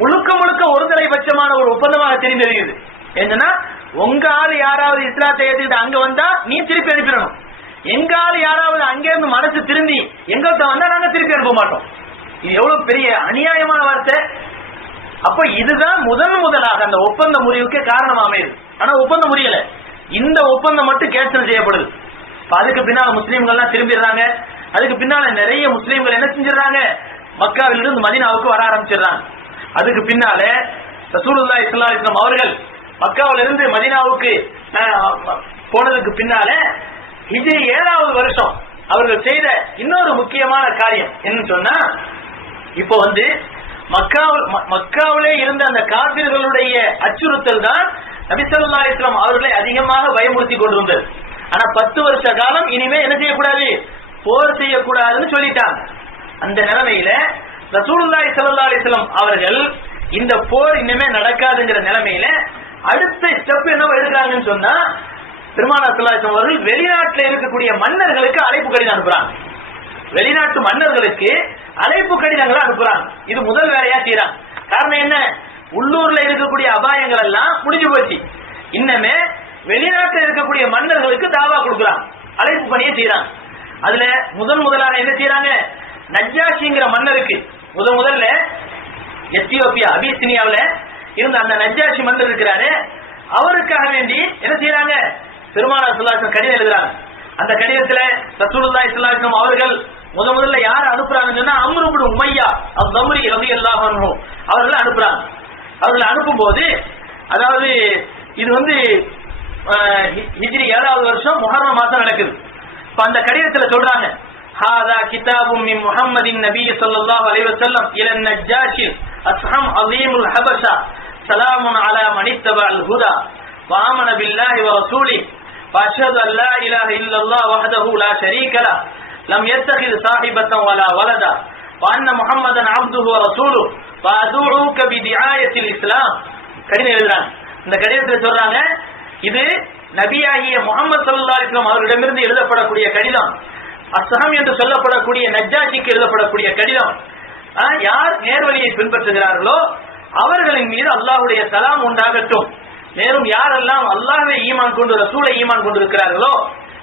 முழுக்க முழுக்க ஒருதலை பட்சமான ஒரு ஒப்பந்தமாக தெரிந்தது. என்னன்னா, உங்க ஆள் யாராவது இஸ்லாத்தை ஏத்துக்கிட்டு அங்க வந்தா நீ திருப்பி அனுப்பிடணும், எங்க ஆள் யாராவது அங்க இருந்து மனசு திருந்தி எங்கள்கிட்ட வந்தா நாங்க திருப்பி அனுப்ப மாட்டோம். இது எவ்வளவு பெரிய அநியாயமான வார்த்தை. அப்ப இதுதான் முதலாக அந்த ஒப்பந்த முறிவுக்கு காரணம் அமையுது. ஆனா ஒப்பந்தம் முறியல, இந்த ஒப்பந்தம் மட்டும் கேன்சல் செய்யப்படுது. அதுக்கு பின்னால முஸ்லீம்கள்லாம் திரும்பிடுறாங்க. அதுக்கு பின்னால நிறைய முஸ்லீம்கள் என்ன செஞ்சிடறாங்க, மக்காவிலிருந்து மதீனாவுக்கு வர ஆரம்பிச்சிடுறாங்க. அதுக்கு பின்னால ரசூலுல்லாஹி ஸல்லல்லாஹு அலைஹி வஸல்லம் அவர்கள் மக்காவில இருந்து மதீனாவுக்கு போனதுக்கு பின்னால ஹிஜ்ரி 7வது வருஷம் அவர்கள் செய்த இன்னொரு முக்கியமான காரியம் என்னன்னு சொன்னா, இப்போ மக்காவிலே இருந்த அந்த காபிர்களுடைய அச்சுறுத்தல் தான் நபி ஸல்லல்லாஹு அலைஹி வஸல்லம் அவர்களை அதிகமாக பயமுறுத்தி கொண்டிருந்தது. ஆனா 10 வருஷ காலம் இனிமே என்ன செய்யக்கூடாது, போர் செய்யக்கூடாதுன்னு சொல்லிட்டாங்க. அந்த நிலைமையில ரசூலுல்லாஹி ஸல்லல்லாஹு அலைஹி வஸல்லம் அவர்கள் இந்த போர் இனிமே நடக்காதுங்கிற நிலைமையில அடுத்த ஸ்டெப் என்ன எடுக்கிறாங்கன்னு சொன்னா, பெருமானார் ஸல்லல்லாஹு அலைஹி வஸல்லம் அவர்கள் வெளிநாட்டில் இருக்கக்கூடிய மன்னர்களுக்கு அழைப்பு கடிதம் அனுப்புறாங்க. வெளிநாட்டு மன்னர்களுக்கு அழைப்பு கடிதங்களை அனுப்புறாங்க. இது முதல் வேலையா செய்யறாங்க. காரணம் என்ன, உள்ளூர்ல இருக்கக்கூடிய அபாயங்கள் எல்லாம் முடிஞ்சு போச்சு. இன்னமே வெளிநாட்டில் இருக்கக்கூடிய மன்னர்களுக்கு தாவா கொடுக்குறாங்க, அழைப்பு பணியை செய்யறாங்க. அதுல முதலாக என்ன செய்யறாங்க, நஜ்ஜாஷிங்கிற மன்னருக்கு முதல்ல எத்தியோப்பியா அபிசினியாவில இருந்த அந்த நஜ்ஜாஷி மன்னர் இருக்கிறாரு, அவருக்காக வேண்டி என்ன செய்யறாங்க, பெருமானார் ஸல்லல்லாஹு அலைஹி வஸல்லம் கடிதம் எழுதுறாங்க. அந்த கடிதத்துல ரசூலுல்லாஹி ஸல்லல்லாஹு அலைஹி வஸல்லம் அவர்கள் முதல்ல யார அனுப்புறாங்கன்னு சொன்னா, அம்ரு இப்னு உமையா அஸ்-ஸம்ரி ரலியல்லாஹு அன்ஹு அவர்களை அனுப்புறாங்க. அவர்களை அனுப்பும் போது, அதாவது இது ஹிஜ்ரி 7வது வருஷம் முஹர்ரம் மாசம் நடக்குது. இப்ப அந்த கடிதத்துல சொல்றாங்க, ஹாதா கிதாபும் மின் முஹம்மதின் நபிய் ஸல்லல்லாஹு அலைஹி வஸல்லம் இல நஜ்ஜாஷி அஸ்ஹம் அஸீமுல் ஹபஷா சலாமுன் அலா மன் இத்தபஅல் ஹுதா வ ஆமன பில்லாஹி வ ரசூலிஹி வ அஷ்ஹது அன் லா இலாஹா இல்லல்லாஹ் வஹ்தஹு லா ஷரீக லஹு லம் யத்தகித் ஸாஹிபத்தன் வலா வலதா வ அன்ன முஹம்மதன் அப்துஹு வ ரசூலுஹு வ அதுஊக பிதிஆயத்தில் இஸ்லாம். கடிதம் எழுதுறாங்க. இந்த கடிதத்துல சொல்றாங்க, இது நபியாகிய முஹம்மது ஸல்லல்லாஹு அலைஹி வஸல்லம் அவர்களிடமிருந்து எழுதப்படக்கூடிய கடிதம், அஸ்ஹம் என்று சொல்லப்படக்கூடிய நஜ்ஜாஷிக்கு எழுதப்படக்கூடிய கடிதம். யார் நேர்வழியை பின்பற்றுகிறார்களோ அவர்களின் மீது அல்லாஹ்வுடைய சலாம் உண்டாகட்டும். மேலும் யாரெல்லாம் அல்லாஹ்வை ஈமான் கொண்டு ரசூலை ஈமான் கொண்டிருக்கிறார்களோ,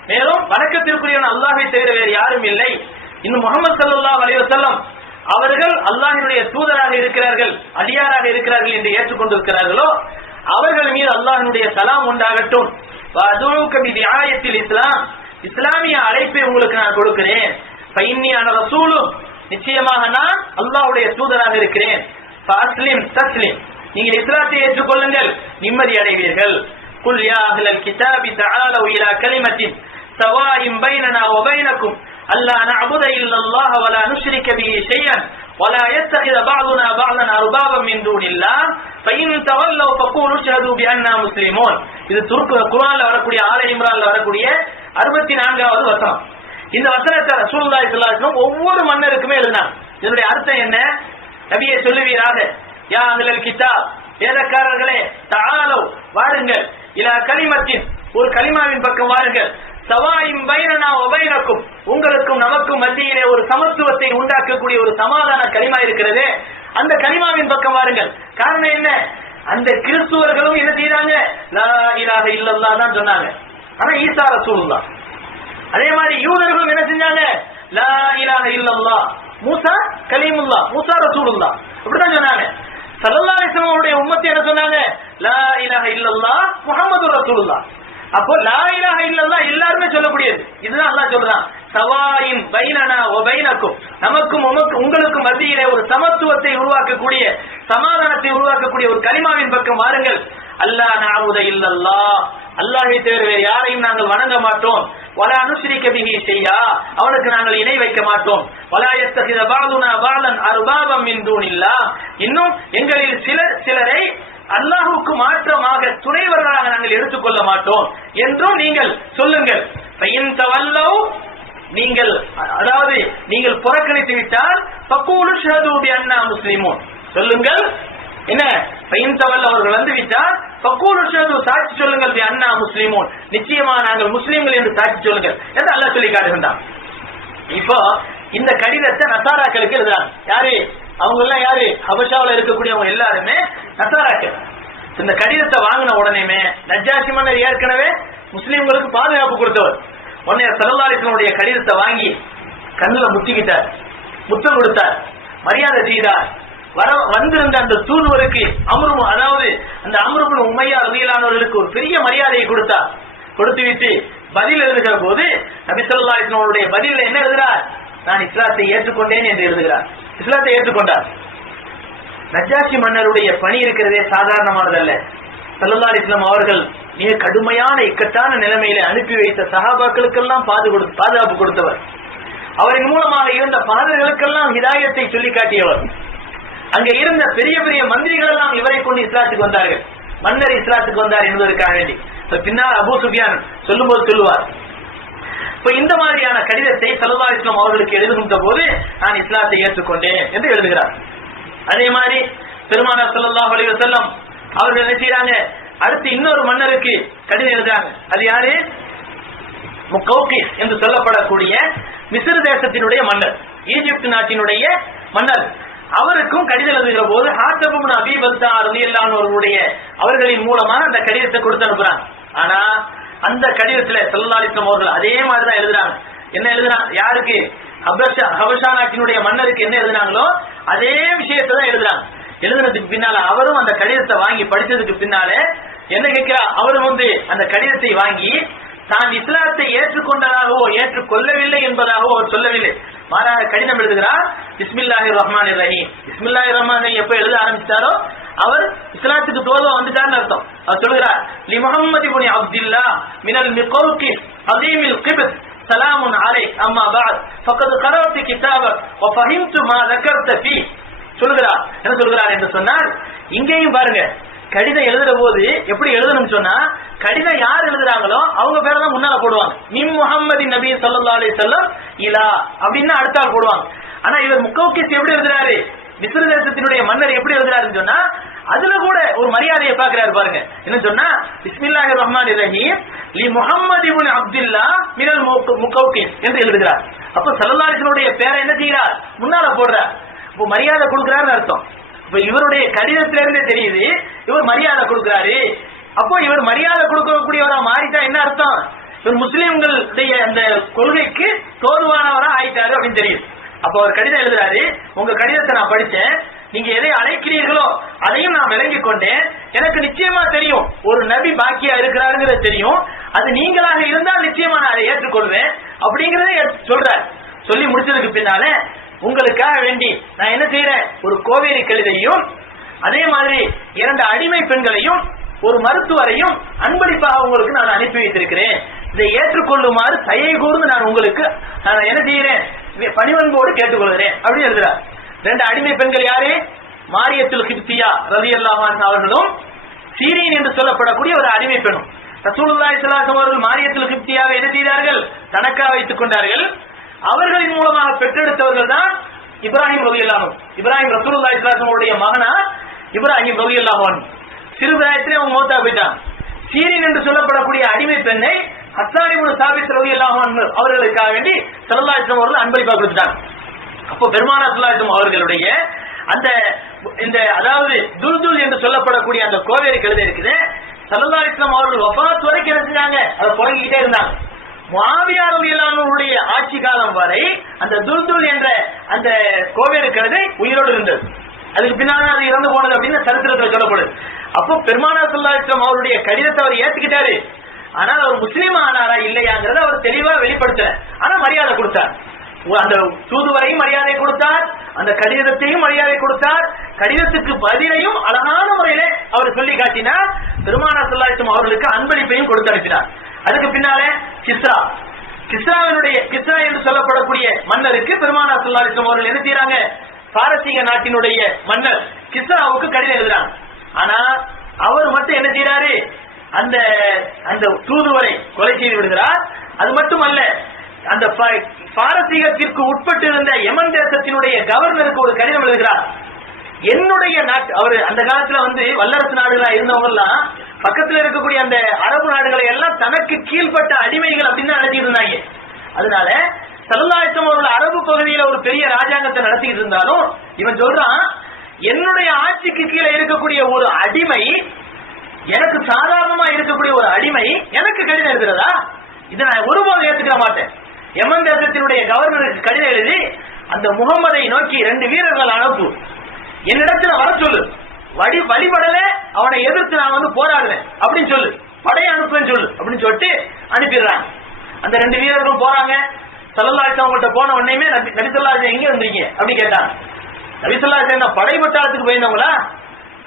மேலும் வணக்கத்திற்குரியவன் அல்லாஹ்வை தவிர வேறு யாரும் இல்லை, இன்னும் முஹம்மது ஸல்லல்லாஹு அலைஹி வஸல்லம் அவர்கள் அல்லாஹ்வினுடைய தூதராக இருக்கிறார்கள், அடியாராக இருக்கிறார்கள் என்று ஏற்றுக்கொண்டிருக்கிறார்களோ அவர்கள் மீது அல்லாஹ்வினுடைய சலாம் உண்டாகட்டும். வஅதுஊக பிதிஆயத்தில் இஸ்லாம், இஸ்லாமிய அழைப்பை உங்களுக்கு நான் கொடுக்கிறேன். ஃபஇன்னி அன ரசூலு, நிச்சயமாக நான் அல்லாஹ்வுடைய தூதராக இருக்கிறேன். ஃபஅஸ்லிம் தஸ்லிம், நீங்கள் இஸ்லாத்தை ஏற்றுக்கொள்ளுங்கள், நிம்மதி அடைவீர்கள். குல் யா அஹ்லல் கிதாபி தஆலு இலா கலிமத்தின் சவாஇன் பைனனா வ பைனக்கும் அல்லா நஅபுத இல்லல்லாஹ வ லா நுஷ்ரிக பிஹி ஷைஅன் ولا يتخذ بعضنا بعضا اربابا من دون الله فإن تولوا فقولوا اشهدوا بأننا مسلمون. இது குர்ஆன்ல வரக்கூடிய ஆல இம்ரான்ல வரக்கூடிய 64வது வசனம். இந்த வசனத்தை ரசூலுல்லாஹி ஸல்லல்லாஹு அலைஹி வஸல்லம் ஒவ்வொரு மன்னருக்குமே எழுதினாங்க. இதனுடைய அர்த்தம் என்ன? நபியே சொல்லுவீராக, யா அஹ்லல் கிதாப், வேதக்காரர்களே, தஆலு வாருங்கள், இலா கலிமத்தின், ஒரு கலிமாவின் பக்கம் வாருங்கள், சவாயிம் பைனனா வ பைனக்கும், உங்களுக்கும் நமக்கும் மத்தியிலே ஒரு சமத்துவத்தை உண்டாக்கக்கூடிய ஒரு சமாதான கலிமா இருக்கிறதே, அந்த கலிமாவின் பக்கம் வாருங்கள். காரணம் என்ன? அந்த கிறிஸ்துவர்களும் என்ன செய்றாங்க? லா இலாஹ இல்லல்லாஹ் தான் சொன்னாங்க. ஆனா ஈசா ரசூலுல்லாஹ். அதே மாதிரி யூதர்களும் என்ன செஞ்சாங்க? லா இலாஹ இல்லல்லாஹ், மூசா கலீமுல்லாஹ், மூசா ரசூலுல்லாஹ் அப்படிதான் சொன்னாங்க. ஸல்லல்லாஹு அலைஹி வஸல்லம் உடைய உம்மத்து என்ன சொன்னாங்க? லா இலாஹ இல்லல்லாஹ் முஹம்மதுர் ரசூலுல்லாஹ். அப்போ லா இலாஹ இல்லல்லாஹ் எல்லாருமே சொல்லக்கூடியது. இதுதான் அல்லாஹ் சொல்றான், சவாயின் பைனனா வ பைனக்கும், நமக்கும் உங்களுக்கும் மத்தியிலே ஒரு சமத்துவத்தை உருவாக்கக்கூடிய, சமாதானத்தை உருவாக்கக்கூடிய ஒரு கலிமாவின் பக்கம் வாருங்கள். அல்லாஹ் நஅபுத இல்லல்லாஹ், அல்லாஹ்வை தவிர வேறு யாரையும் நாங்கள் வணங்க மாட்டோம். வலா நுஷ்ரிக பிஹி ஷையா, அவனுக்கு நாங்கள் இணை வைக்க மாட்டோம். வலா யத்தகித பஅதுனா பஅதன் அர்பாபம் மின் தூனில்லாஹ், இன்னும் எங்களில் சிலரை அல்லாஹ்வுக்கு மாற்றமாக துணைவர்களாக நாங்கள் எடுத்துக்கொள்ள மாட்டோம் என்றும் நீங்கள் சொல்லுங்கள். ஃபைன் தவல்லவ், நீங்கள் அதாவது நீங்கள் புறக்கணித்து விட்டால் ஃபகூலு ஷஹது பிஅன்னா முஸ்லிமூன், சொல்லுங்கள் என்ன? ஃபைன் தவல்ல, அவர்கள் வந்து விட்டால் ஃபகூலு ஷஹது, சாட்சி சொல்லுங்கள், பிஅன்னா முஸ்லிமூன், நிச்சயமா நாங்கள் முஸ்லிம்கள் என்று சாட்சி சொல்லுங்கள் என்று அல்லாஹ் சொல்லி காட்டுகின்றான். இப்போ இந்த கடிதத்தை நசாராக்களுக்கு எழுதுறாங்க. யாரு அவங்க எல்லாம்? யாரு? ஹபஷாவில் இருக்கக்கூடியவங்க எல்லாருமே நசாராக்கள். இந்த கடிதத்தை வாங்கின உடனேமே நஜ்ஜாஷி மன்னர் ஏற்கனவே முஸ்லிம்களுக்கு பாதுகாப்பு கொடுத்தவர். உடனே ஸல்லல்லாஹு அலைஹி வஸல்லம் உடைய கடிதத்தை வாங்கி கண்ணுல முத்திக்கிட்டார், முத்தம் கொடுத்தார், மரியாதை செய்தார். வந்திருந்த அந்த தூதுவருக்கு அதாவது அந்த அம்ரு இப்னு உமையா ரலியல்லாஹு அன்ஹுவுக்கு ஒரு பெரிய மரியாதையை கொடுத்தார். கொடுத்துவிட்டு பதில் எழுதுகிற போது நபி ஸல்லல்லாஹு அலைஹி வஸல்லம் உடைய பதிலில் என்ன எழுதுறார்? நான் இஸ்லாத்தை ஏற்றுக்கொண்டேன் என்று எழுதுகிறார். இஸ்லாத்தை ஏற்றுக்கொண்டார். நஜ்ஜாஷி மன்னருடைய பணி இருக்கிறதே சாதாரணமானதல்ல. ஸல்லல்லாஹு அலைஹி வஸல்லம் அவர்கள் மிக கடுமையான இக்கட்டான நிலைமையில அனுப்பி வைத்த சஹாபாக்களுக்கெல்லாம் பாதுகாப்பு கொடுத்தவர். அவரின் மூலமாக இருந்த பாதர்களுக்கெல்லாம் ஹிதாயத்தை சொல்லி காட்டியவர். அங்க இருந்த பெரிய பெரிய மந்திரிகள் எல்லாம் இவரை கொண்டு இஸ்லாத்துக்கு வந்தார்கள். மன்னர் இஸ்லாத்துக்கு வந்தார் என்பதற்காக வேண்டி பின்னால் அபூ சுஃபியான் சொல்லும்போது சொல்லுவார். இப்ப இந்த மாதிரியான கடிதத்தை ஸல்லல்லாஹு அலைஹி வஸல்லம் அவர்களுக்கு எழுதுகின்ற போது நான் இஸ்லாத்தை ஏற்றுக்கொண்டேன் என்று எழுதுகிறார். அதே மாதிரி பெருமானார் ஸல்லல்லாஹு அலைஹி வஸல்லம் அவர்கள் என்ன செய்றாங்க? அடுத்து இன்னொரு மன்னருக்கு கடிதம் எழுதுறாங்க. அது யாரு? முகௌகிஸ் என்று சொல்லப்படக்கூடிய மிஸ்ர் தேசத்தினுடைய மன்னர், ஈஜிப்ட் நாட்டினுடைய மன்னர். அவருக்கும் கடிதம் எழுதுகிற போது ஹாத்தப் இப்னு அபீ பல்தா ரலியல்லாஹு அன்ஹு அவர்களுடைய அவர்களின் மூலமாக அந்த கடிதத்தை கொடுத்து அனுப்புறாங்க. ஆனா அந்த கடிதத்துல ஸல்லல்லாஹு அலைஹி வஸல்லம் அவர்கள் அதே மாதிரி தான் எழுதுறாங்க. என்ன எழுதுறாங்க? யாருக்கு? ஹபஷா நாட்டினுடைய மன்னருக்கு என்ன எழுதுனாங்களோ அதே விஷயத்தை தான் எழுதுறாங்க. எழுதுறதுக்கு பின்னால அவரும் அந்த கடிதத்தை வாங்கி படிச்சதுக்கு பின்னாலே என்ன கேட்கிறா? அவரும் அந்த கடிதத்தை வாங்கி தான் இஸ்லாத்தை ஏற்றுக்கொண்டதாகவோ ஏற்றுக்கொள்ளவில்லை என்பதாகவோ அவர் சொல்லவில்லை. மாறாக கடிதம் எழுதுகிறார். பிஸ்மில்லாஹிர் ரஹ்மானிர் ரஹீம். பிஸ்மில்லாஹிர் ரஹ்மான் எப்ப எழுத ஆரம்பிச்சாரோ அவர் இஸ்லாத்துக்கு தோல்வா வந்துட்டார்னு அர்த்தம். அவர் சொல்கிறார், லி முஹம்மது இப்னு அப்துல்லாஹ் மினல் மிகௌகிஸ் அஸீமில் கிப்த் சலாமுன் அலைக் அம்மா பஅத் ஃபகத் கரஅத்து கிதாபக் வ ஃபஹிம்து மா ذكرت ஃபீ. சொல்கிறார். என்ன சொல்கிறார் என்று சொன்னால், இங்கேயும் பாருங்க, கடிதம் எழுதுற போது எப்படி எழுதணும்னு சொன்னா, கடிதம் யார் எழுதுறாங்களோ அவங்க பேரை தான் முன்னால போடுவாங்க. மின் முஹம்மதின் நபி ஸல்லல்லாஹு அலைஹி வஸல்லம் இலா அப்படின்னு அடுத்தால் போடுவாங்க. ஆனா இவர் முகௌகிஸ் எப்படி எழுதுறாரு? மிஸ்ர் தேசத்தினுடைய மன்னர் எப்படி எழுதுறாருன்னு சொன்னா, அதுல கூட ஒரு மரியாதையை பார்க்கிறாரு பாருங்க. என்ன சொன்னா, பிஸ்மில்லாஹிர் ரஹ்மானிர் ரஹீம் லி முஹம்மது இப்னு அப்துல்லாஹ் மினல் முகௌகிஸ் என்று எழுதுகிறார். அப்ப ஸல்லல்லாஹு அலைஹி வஸல்லம் பேரை என்ன செய்கிறார்? முன்னால போடுறார். இப்போ மரியாதை கொடுக்கிறாருன்னு அர்த்தம். இப்ப இவருடைய கடிதத்திலிருந்தே தெரியுது இவர் மரியாதை கொடுக்கிறாரு. அப்போ இவர் மரியாதை கொடுக்கக்கூடியவரா மாறிட்டா என்ன அர்த்தம்? இவர் முஸ்லிம்களுடைய அந்த கொள்கைக்கு தோதுவானவரா ஆயிட்டாரு அப்படின்னு தெரியுது. அப்ப அவர் கடிதம் எழுதுறாரு, உங்க கடிதத்தை நான் படிச்சேன், நீங்க எதை அழைக்கிறீர்களோ அதையும் நான் விளங்கிக் கொண்டேன். எனக்கு நிச்சயமா தெரியும் ஒரு நபி பாக்கியா இருக்கிறாருங்கிறது தெரியும். அது நீங்களாக இருந்தால் நிச்சயமா நான் அதை ஏற்றுக்கொள்வேன் அப்படிங்கறத சொல்றார். சொல்லி முடிச்சதுக்கு பின்னால உங்களுக்காக வேண்டி நான் என்ன செய்யறேன்? ஒரு கோவேரி கழுதையும் அதே மாதிரி 2 அடிமை பெண்களையும் ஒரு மருத்துவரையும் அன்பளிப்பாக உங்களுக்கு நான் அனுப்பி வைத்திருக்கிறேன். இதை ஏற்றுக்கொள்ளுமாறு தயை கூர்ந்து நான் உங்களுக்கு நான் என்ன செய்யறேன்? பணிவன்போடு கேட்டுக்கொள்கிறேன் அப்படின்னு எழுதுறார். 2 அடிமை பெண்கள் யாரு? மாரியத்துல் கிப்தியா ரலியல்லாஹு அன்ஹா அவர்களும் சீரீன் என்று சொல்லப்படக்கூடிய ஒரு அடிமை பெண்ணும். ரசூலுல்லாஹி ஸல்லல்லாஹு அலைஹி வஸல்லம் அவர்கள் மாரியத்துல் கிப்தியாவை என்ன செய்தார்கள்? தனக்கா வைத்துக் கொண்டார்கள். அவர்களின் மூலமாக பெற்றெடுத்தவர்கள் தான் இப்ராஹிம் ரலியல்லாஹு அன்ஹு. இப்ராஹிம் ரசூலுல்லாஹி ஸல்லல்லாஹு அலைஹி வஸல்லம் உடைய மகனா இப்ராஹிம் ரலியல்லாஹு அன்ஹு. சிறுபிராயத்திலே அவங்க மௌத்தா போயிட்டாங்க. சீரீன் என்று சொல்லப்படக்கூடிய அடிமை பெண்ணை ஹஸ்ஸான் இப்னு சாபித் ரலியல்லாஹு அன்ஹு அவர்களுக்காக வேண்டி ஸல்லல்லாஹு அலைஹி வஸல்லம் அவர்கள் அன்பளிப்பாக கொடுத்துட்டாங்க. அப்போ பெருமானார் ஸல்லல்லாஹு அலைஹி வஸல்லம் அவர்களுடைய அந்த இந்த அதாவது துல்துல் என்று சொல்லப்படக்கூடிய அந்த கோவேறு கழுதை இருக்குது, ஸல்லல்லாஹு அலைஹி வஸல்லம் அவர்கள் வஃபாத் வரைக்கும் என்ன செஞ்சாங்க? அதை புறங்கிட்டே இருந்தாங்க. முஆவியா ரலியல்லாஹு அன்ஹுடைய ஆட்சி காலம் வரை அந்த துல்துல் என்ற அந்த கோவேறு கழுதை உயிரோடு இருந்தது. அதுக்கு பின்னால அது இறந்து போனது அப்படின்னு சரித்திரத்தில் சொல்லப்படுது. அப்போ பெருமானார் ஸல்லல்லாஹு அலைஹி வஸல்லம் அவருடைய கடிதத்தை அவர் ஏத்துக்கிட்டாரு. ஆனால் அவர் முஸ்லீம் ஆனாரா இல்லையாங்கிறத அவர் தெளிவா வெளிப்படுத்தல. ஆனா மரியாதை கொடுத்தார். அந்த தூதுவரையும் மரியாதை கொடுத்தார், அந்த கடிதத்தையும் மரியாதை கொடுத்தார், கடிதத்துக்கு பதிலையும் அழகான முறையில அவர் சொல்லி காட்டினார். பெருமானார் ஸல்லல்லாஹு அலைஹி வஸல்லம் அவர்களுக்கு அன்பளிப்பையும் கொடுத்து அனுப்பினார். அதுக்கு பின்னாலே கிஸ்ரா என்று சொல்லப்படக்கூடிய மன்னருக்கு பெருமானார் ஸல்லல்லாஹு அலைஹி வஸல்லம் அவர்கள் என்ன செய்யறாங்க? பாரசீக நாட்டினுடைய மன்னர் கிஸ்ராவுக்கு கடிதம் எழுதுறாங்க. ஆனா அவர் மட்டும் என்ன செய்யறாரு? அந்த அந்த தூதுவரை கொலை செய்து விடுகிறார். அது மட்டுமல்ல, அந்த பாரசீகத்திற்கு உட்பட்டு இருந்த யமன் தேசத்தினுடைய கவர்னருக்கு ஒரு கடிதம் எழுதுகிறார். என்னுடைய நாட்டு, அவர் அந்த காலத்துல வல்லரசு நாடுகளா இருந்தவங்க எல்லாம் பக்கத்துல இருக்கக்கூடிய அந்த அரபு நாடுகளை எல்லாம் தனக்கு கீழ்பட்ட அடிமைகள் அப்படின்னு நினைச்சிட்டு இருந்தாங்க. அதனால ஸல்லல்லாஹு அலைஹி வஸல்லம் அவர்கள் அரபு பகுதியில ஒரு பெரிய ராஜாங்கத்தை நடத்திட்டு இருந்தாலும் இவன் சொல்றான், என்னுடைய ஆட்சிக்கு கீழே இருக்கக்கூடிய ஒரு அடிமை, எனக்கு சாதாரணமா இருக்கக்கூடிய ஒரு அடிமை எனக்கு கடிதம் எழுதுறதா? இதை நான் ஒருபோதும் ஏத்துக்க மாட்டேன். யமன் தேசத்தினுடைய கவர்னருக்கு கடிதம் எழுதி அந்த முகம்மதை நோக்கி 2 வீரர்கள் அனுப்பு, என்னிடத்துல வர சொல்லு, வழிபடல அவனை எதிர்த்து நான் போராடுவேன் அப்படின்னு சொல்லு, படையை அனுப்புன்னு சொல்லு அப்படின்னு சொல்லிட்டு அனுப்பிடுறாங்க. அந்த 2 வீரர்களும் போறாங்க. ஸல்லல்லாஹு அலைஹி வஸல்லம் அவங்கள்ட்ட போன உடனே நபி ஸல்லல்லாஹு அலைஹி வஸல்லம் எங்க வந்தீங்க அப்படின்னு கேட்டாங்க. நபி ஸல்லல்லாஹு அலைஹி வஸல்லம் படை பட்டாளத்துக்கு பயந்தவங்களா?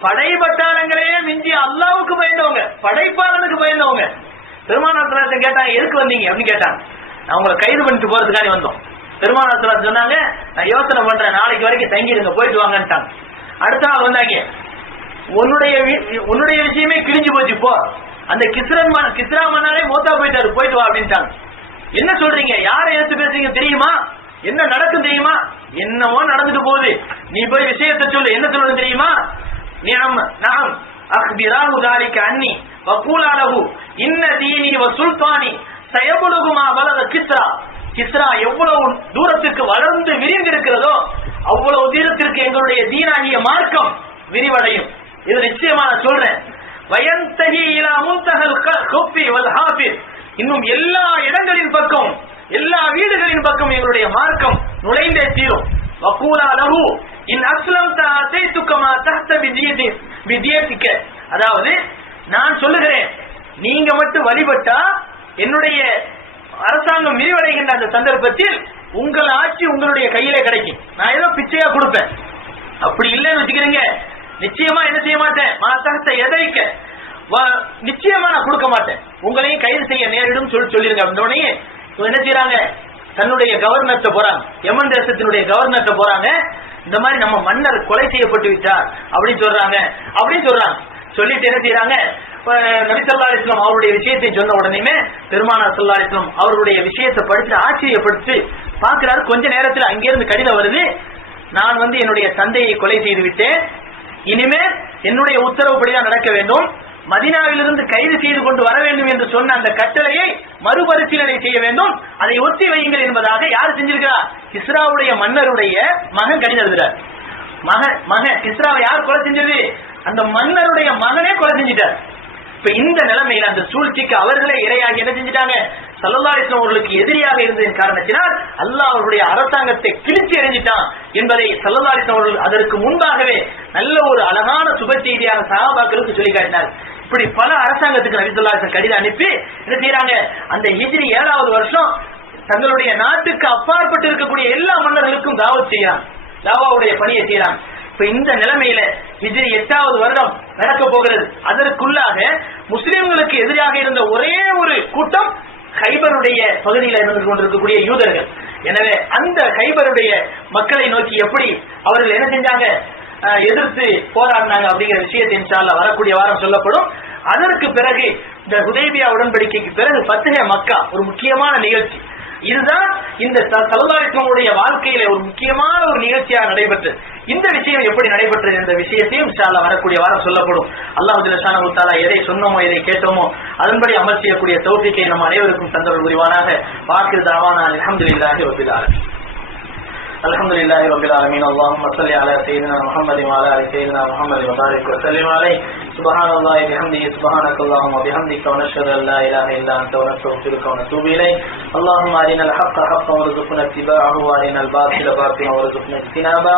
படை பட்டாளங்களே மிஞ்சி அல்லாஹ்வுக்கு பயந்தவங்க, படைப்பாளனுக்கு பயந்தவங்க. பெருமானார் ஸல்லல்லாஹு அலைஹி வஸல்லம் கேட்டாங்க, எதுக்கு வந்தீங்க அப்படின்னு கேட்டாங்க. நான் உங்களை கைது பண்ணிட்டு போறதுக்காக வந்தோம். பெருமானார் ஸல்லல்லாஹு அலைஹி வஸல்லம் சொன்னாங்க, நான் யோசனை பண்றேன், நாளைக்கு வரைக்கும் தங்கிடுங்க, போயிட்டு வாங்கன்ட்டாங்க. அடுத்த நாள் வந்தாங்க, உன்னுடைய விஷயமே கிழிஞ்சு போச்சு, போ, அந்த கிஸ்ரா மன்னாரே மௌத்தா போயிட்டாரு, போயிட்டு வா அப்படின்ட்டாங்க. என்ன சொல்றீங்க? யாரை எடுத்து பேசுறீங்க தெரியுமா? என்ன நடக்கும் தெரியுமா? என்னவோ நடந்துட்டு போகுது, நீ போய் விஷயத்தை சொல்லு, என்ன சொல்றது தெரியுமா? நாம் அக்பிராஹு ذلك عني وقولا له ان ديني وسلطاني سيبلغ ما بلغ கிஸ்ரா எவ்வளவு தூரத்துக்கு வளர்ந்து விரிந்திருக்கிறதோ அவ்வளவு தூரத்திற்கு எங்களுடைய தீனாகிய மார்க்கம் விரிவடையும். இது நிச்சயமா நான் சொல்றேன். வயன்தஹி இலா முன்தஹல் குஃபி வல் ஹாஃபிர், இன்னும் எல்லா இடங்களின் பக்கம், எல்லா வீடுகளின் பக்கம் எங்களுடைய மார்க்கம் நுழைந்தே தீரும். வகூலா லஹு இன் அஸ்லம்த அதைதுக மா தஹ்த பிதியதிக, அதாவது நான் சொல்லுகிறேன், நீங்க மட்டும் வழிபட்டா என்னுடைய அரசாங்கம் விரிவடைகின்ற அந்த சந்தர்ப்பத்தில் உங்கள் ஆட்சி உங்களுடைய கையிலே கிடைக்கும். நான் ஏதோ பிச்சையா கொடுப்பேன். அப்படி இல்லைன்னு வச்சுக்கிறீங்க, நிச்சயமா என்ன செய்ய மாட்டேன். மாத்தகத்தை எதைக்க நிச்சயமா நான் கொடுக்க மாட்டேன், உங்களையும் கைது செய்ய நேரிடும் சொல்லிருங்க அப்படின்னே என்ன செய்யறாங்க, தன்னுடைய கவர்னர்ட்ட போறாங்க, யமன் தேசத்தினுடைய கவர்னர்ட்ட போறாங்க. இந்த மாதிரி நம்ம மன்னர் கொலை செய்யப்பட்டு விட்டார் அப்படின்னு சொல்றாங்க. சொல்லிட்டு என்ன செய்யறாங்க, நபி ஸல்லல்லாஹு அலைஹி வஸல்லம் அவருடைய விஷயத்தை சொன்ன உடனே பெருமானார் ஸல்லல்லாஹு அலைஹி வஸல்லம் அவருடைய விஷயத்தை படித்து ஆச்சரியப்படுத்தி பார்க்கிறாரு. கொஞ்ச நேரத்தில் அங்கிருந்து கடிதம் வருது, நான் என்னுடைய தந்தையை கொலை செய்து விட்டேன், இனிமேல் என்னுடைய உத்தரவுப்படிதான் நடக்க வேண்டும், மதீனாவிலிருந்து கைது செய்து கொண்டு வர வேண்டும் என்று சொன்ன அந்த கட்டளையை மறுபரிசீலனை செய்ய வேண்டும், அதை ஒத்தி வையுங்கள் என்பதாக யார் செஞ்சிருக்கிறார்? கிஸ்ராவுடைய மன்னருடைய மகன் கடிதம் எழுதுறார். மகன் கிஸ்ராவை யார் கொலை செஞ்சது? அந்த மன்னருடைய மகனே கொலை செஞ்சிட்டார். இப்ப இந்த நிலைமையில அந்த சூழ்ச்சிக்கு அவர்களே இரையாகி என்ன செஞ்சிட்டாங்க, ஸல்லல்லாஹு அலைஹி வஸல்லம் அவர்களுக்கு எதிரியாக இருந்ததின் காரணத்தினால் அல்லாஹ் அவருடைய அரசாங்கத்தை கிழிச்சு எறிஞ்சிட்டான் என்பதை ஸல்லல்லாஹு அலைஹி வஸல்லம் அவர்கள் அதற்கு முன்பாகவே நல்ல ஒரு அழகான சுப செய்தியாக சஹாபாக்களுக்கு சொல்லி காட்டினார். இப்படி பல அரசாங்கத்துக்கு நபி ஸல்லல்லாஹு அலைஹி வஸல்லம் கடிதம் அனுப்பி என்ன செய்யறாங்க, அந்த ஹிஜ்ரி 7வது வருஷம் தங்களுடைய நாட்டுக்கு அப்பாற்பட்டு இருக்கக்கூடிய எல்லா மன்னர்களுக்கும் தாவத் செய்யறாங்க, தாவாவுடைய பணியை செய்யறாங்க. இப்ப இந்த நிலைமையில ஹிஜ்ரி 8வது வருடம் நடக்க போகிறது. அதற்குள்ளாக முஸ்லிம்களுக்கு எதிராக இருந்த ஒரே ஒரு கூட்டம் கைபருடைய பகுதியில் இருந்து கொண்டிருக்கக்கூடிய யூதர்கள். எனவே அந்த கைபருடைய மக்களை நோக்கி எப்படி அவர்கள் என்ன செஞ்சாங்க, எதிர்த்து போராடினாங்க அப்படிங்கிற விஷயத்தை இன்ஷா அல்லாஹ் வரக்கூடிய வாரம் சொல்லப்படும். அதற்கு பிறகு இந்த ஹுதைபியா உடன்படிக்கைக்கு பிறகு ஃபத்ஹே மக்கா ஒரு முக்கியமான நிகழ்ச்சி. இதுதான் இந்த ஸல்லல்லாஹு அலைஹி வஸல்லம் வாழ்க்கையில ஒரு முக்கியமான ஒரு நிகழ்ச்சியாக நடைபெற்றது. இந்த விஷயம் எப்படி நடைபெற்றது என்ற விஷயத்தையும் இன்ஷா அல்லாஹ் வரக்கூடிய வாரம் சொல்லப்படும். அல்லாஹ் ஜல்ல ஷானஹு தஆலா எதை சொன்னோமோ எதை கேட்டோமோ அதன்படி அமல் செய்யக்கூடிய தௌஃபீக்கை நம் அனைவருக்கும் தந்தருள் புரிவானாக. வாக்கிர் தாவானா அல்ஹம்துலில்லாஹி ரப்பில் ஆலமீன். الحمدلله رب العالمين. اللهم صل على سيدنا محمد وعلى ال سيدنا محمد وبارك وسلم عليه. سبحان الله وبحمده سبحانك اللهم وبحمدك ونشهد ان لا اله الا انت ونستغفرك ونتوب اليك. اللهم ارنا الحق حقا وارزقنا اتباعه وارنا الباطل باطلا وارزقنا اجتنابه.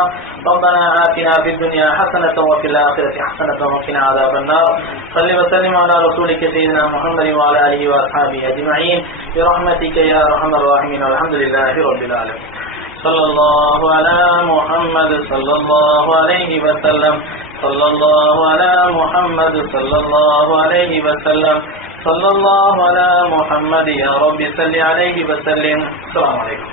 ربنا آتنا في الدنيا حسنة وفي الآخرة حسنة وقنا عذاب النار. صل وسلم على رسولك سيدنا محمد وعلى اله واصحابه اجمعين برحمتك يا ارحم الراحمين. والحمد لله رب العالمين. صلى الله على محمد صلى الله عليه وسلم. صلى الله على محمد صلى الله عليه وسلم. صلى الله على محمد يا رب صل عليه وسلم. السلام عليكم.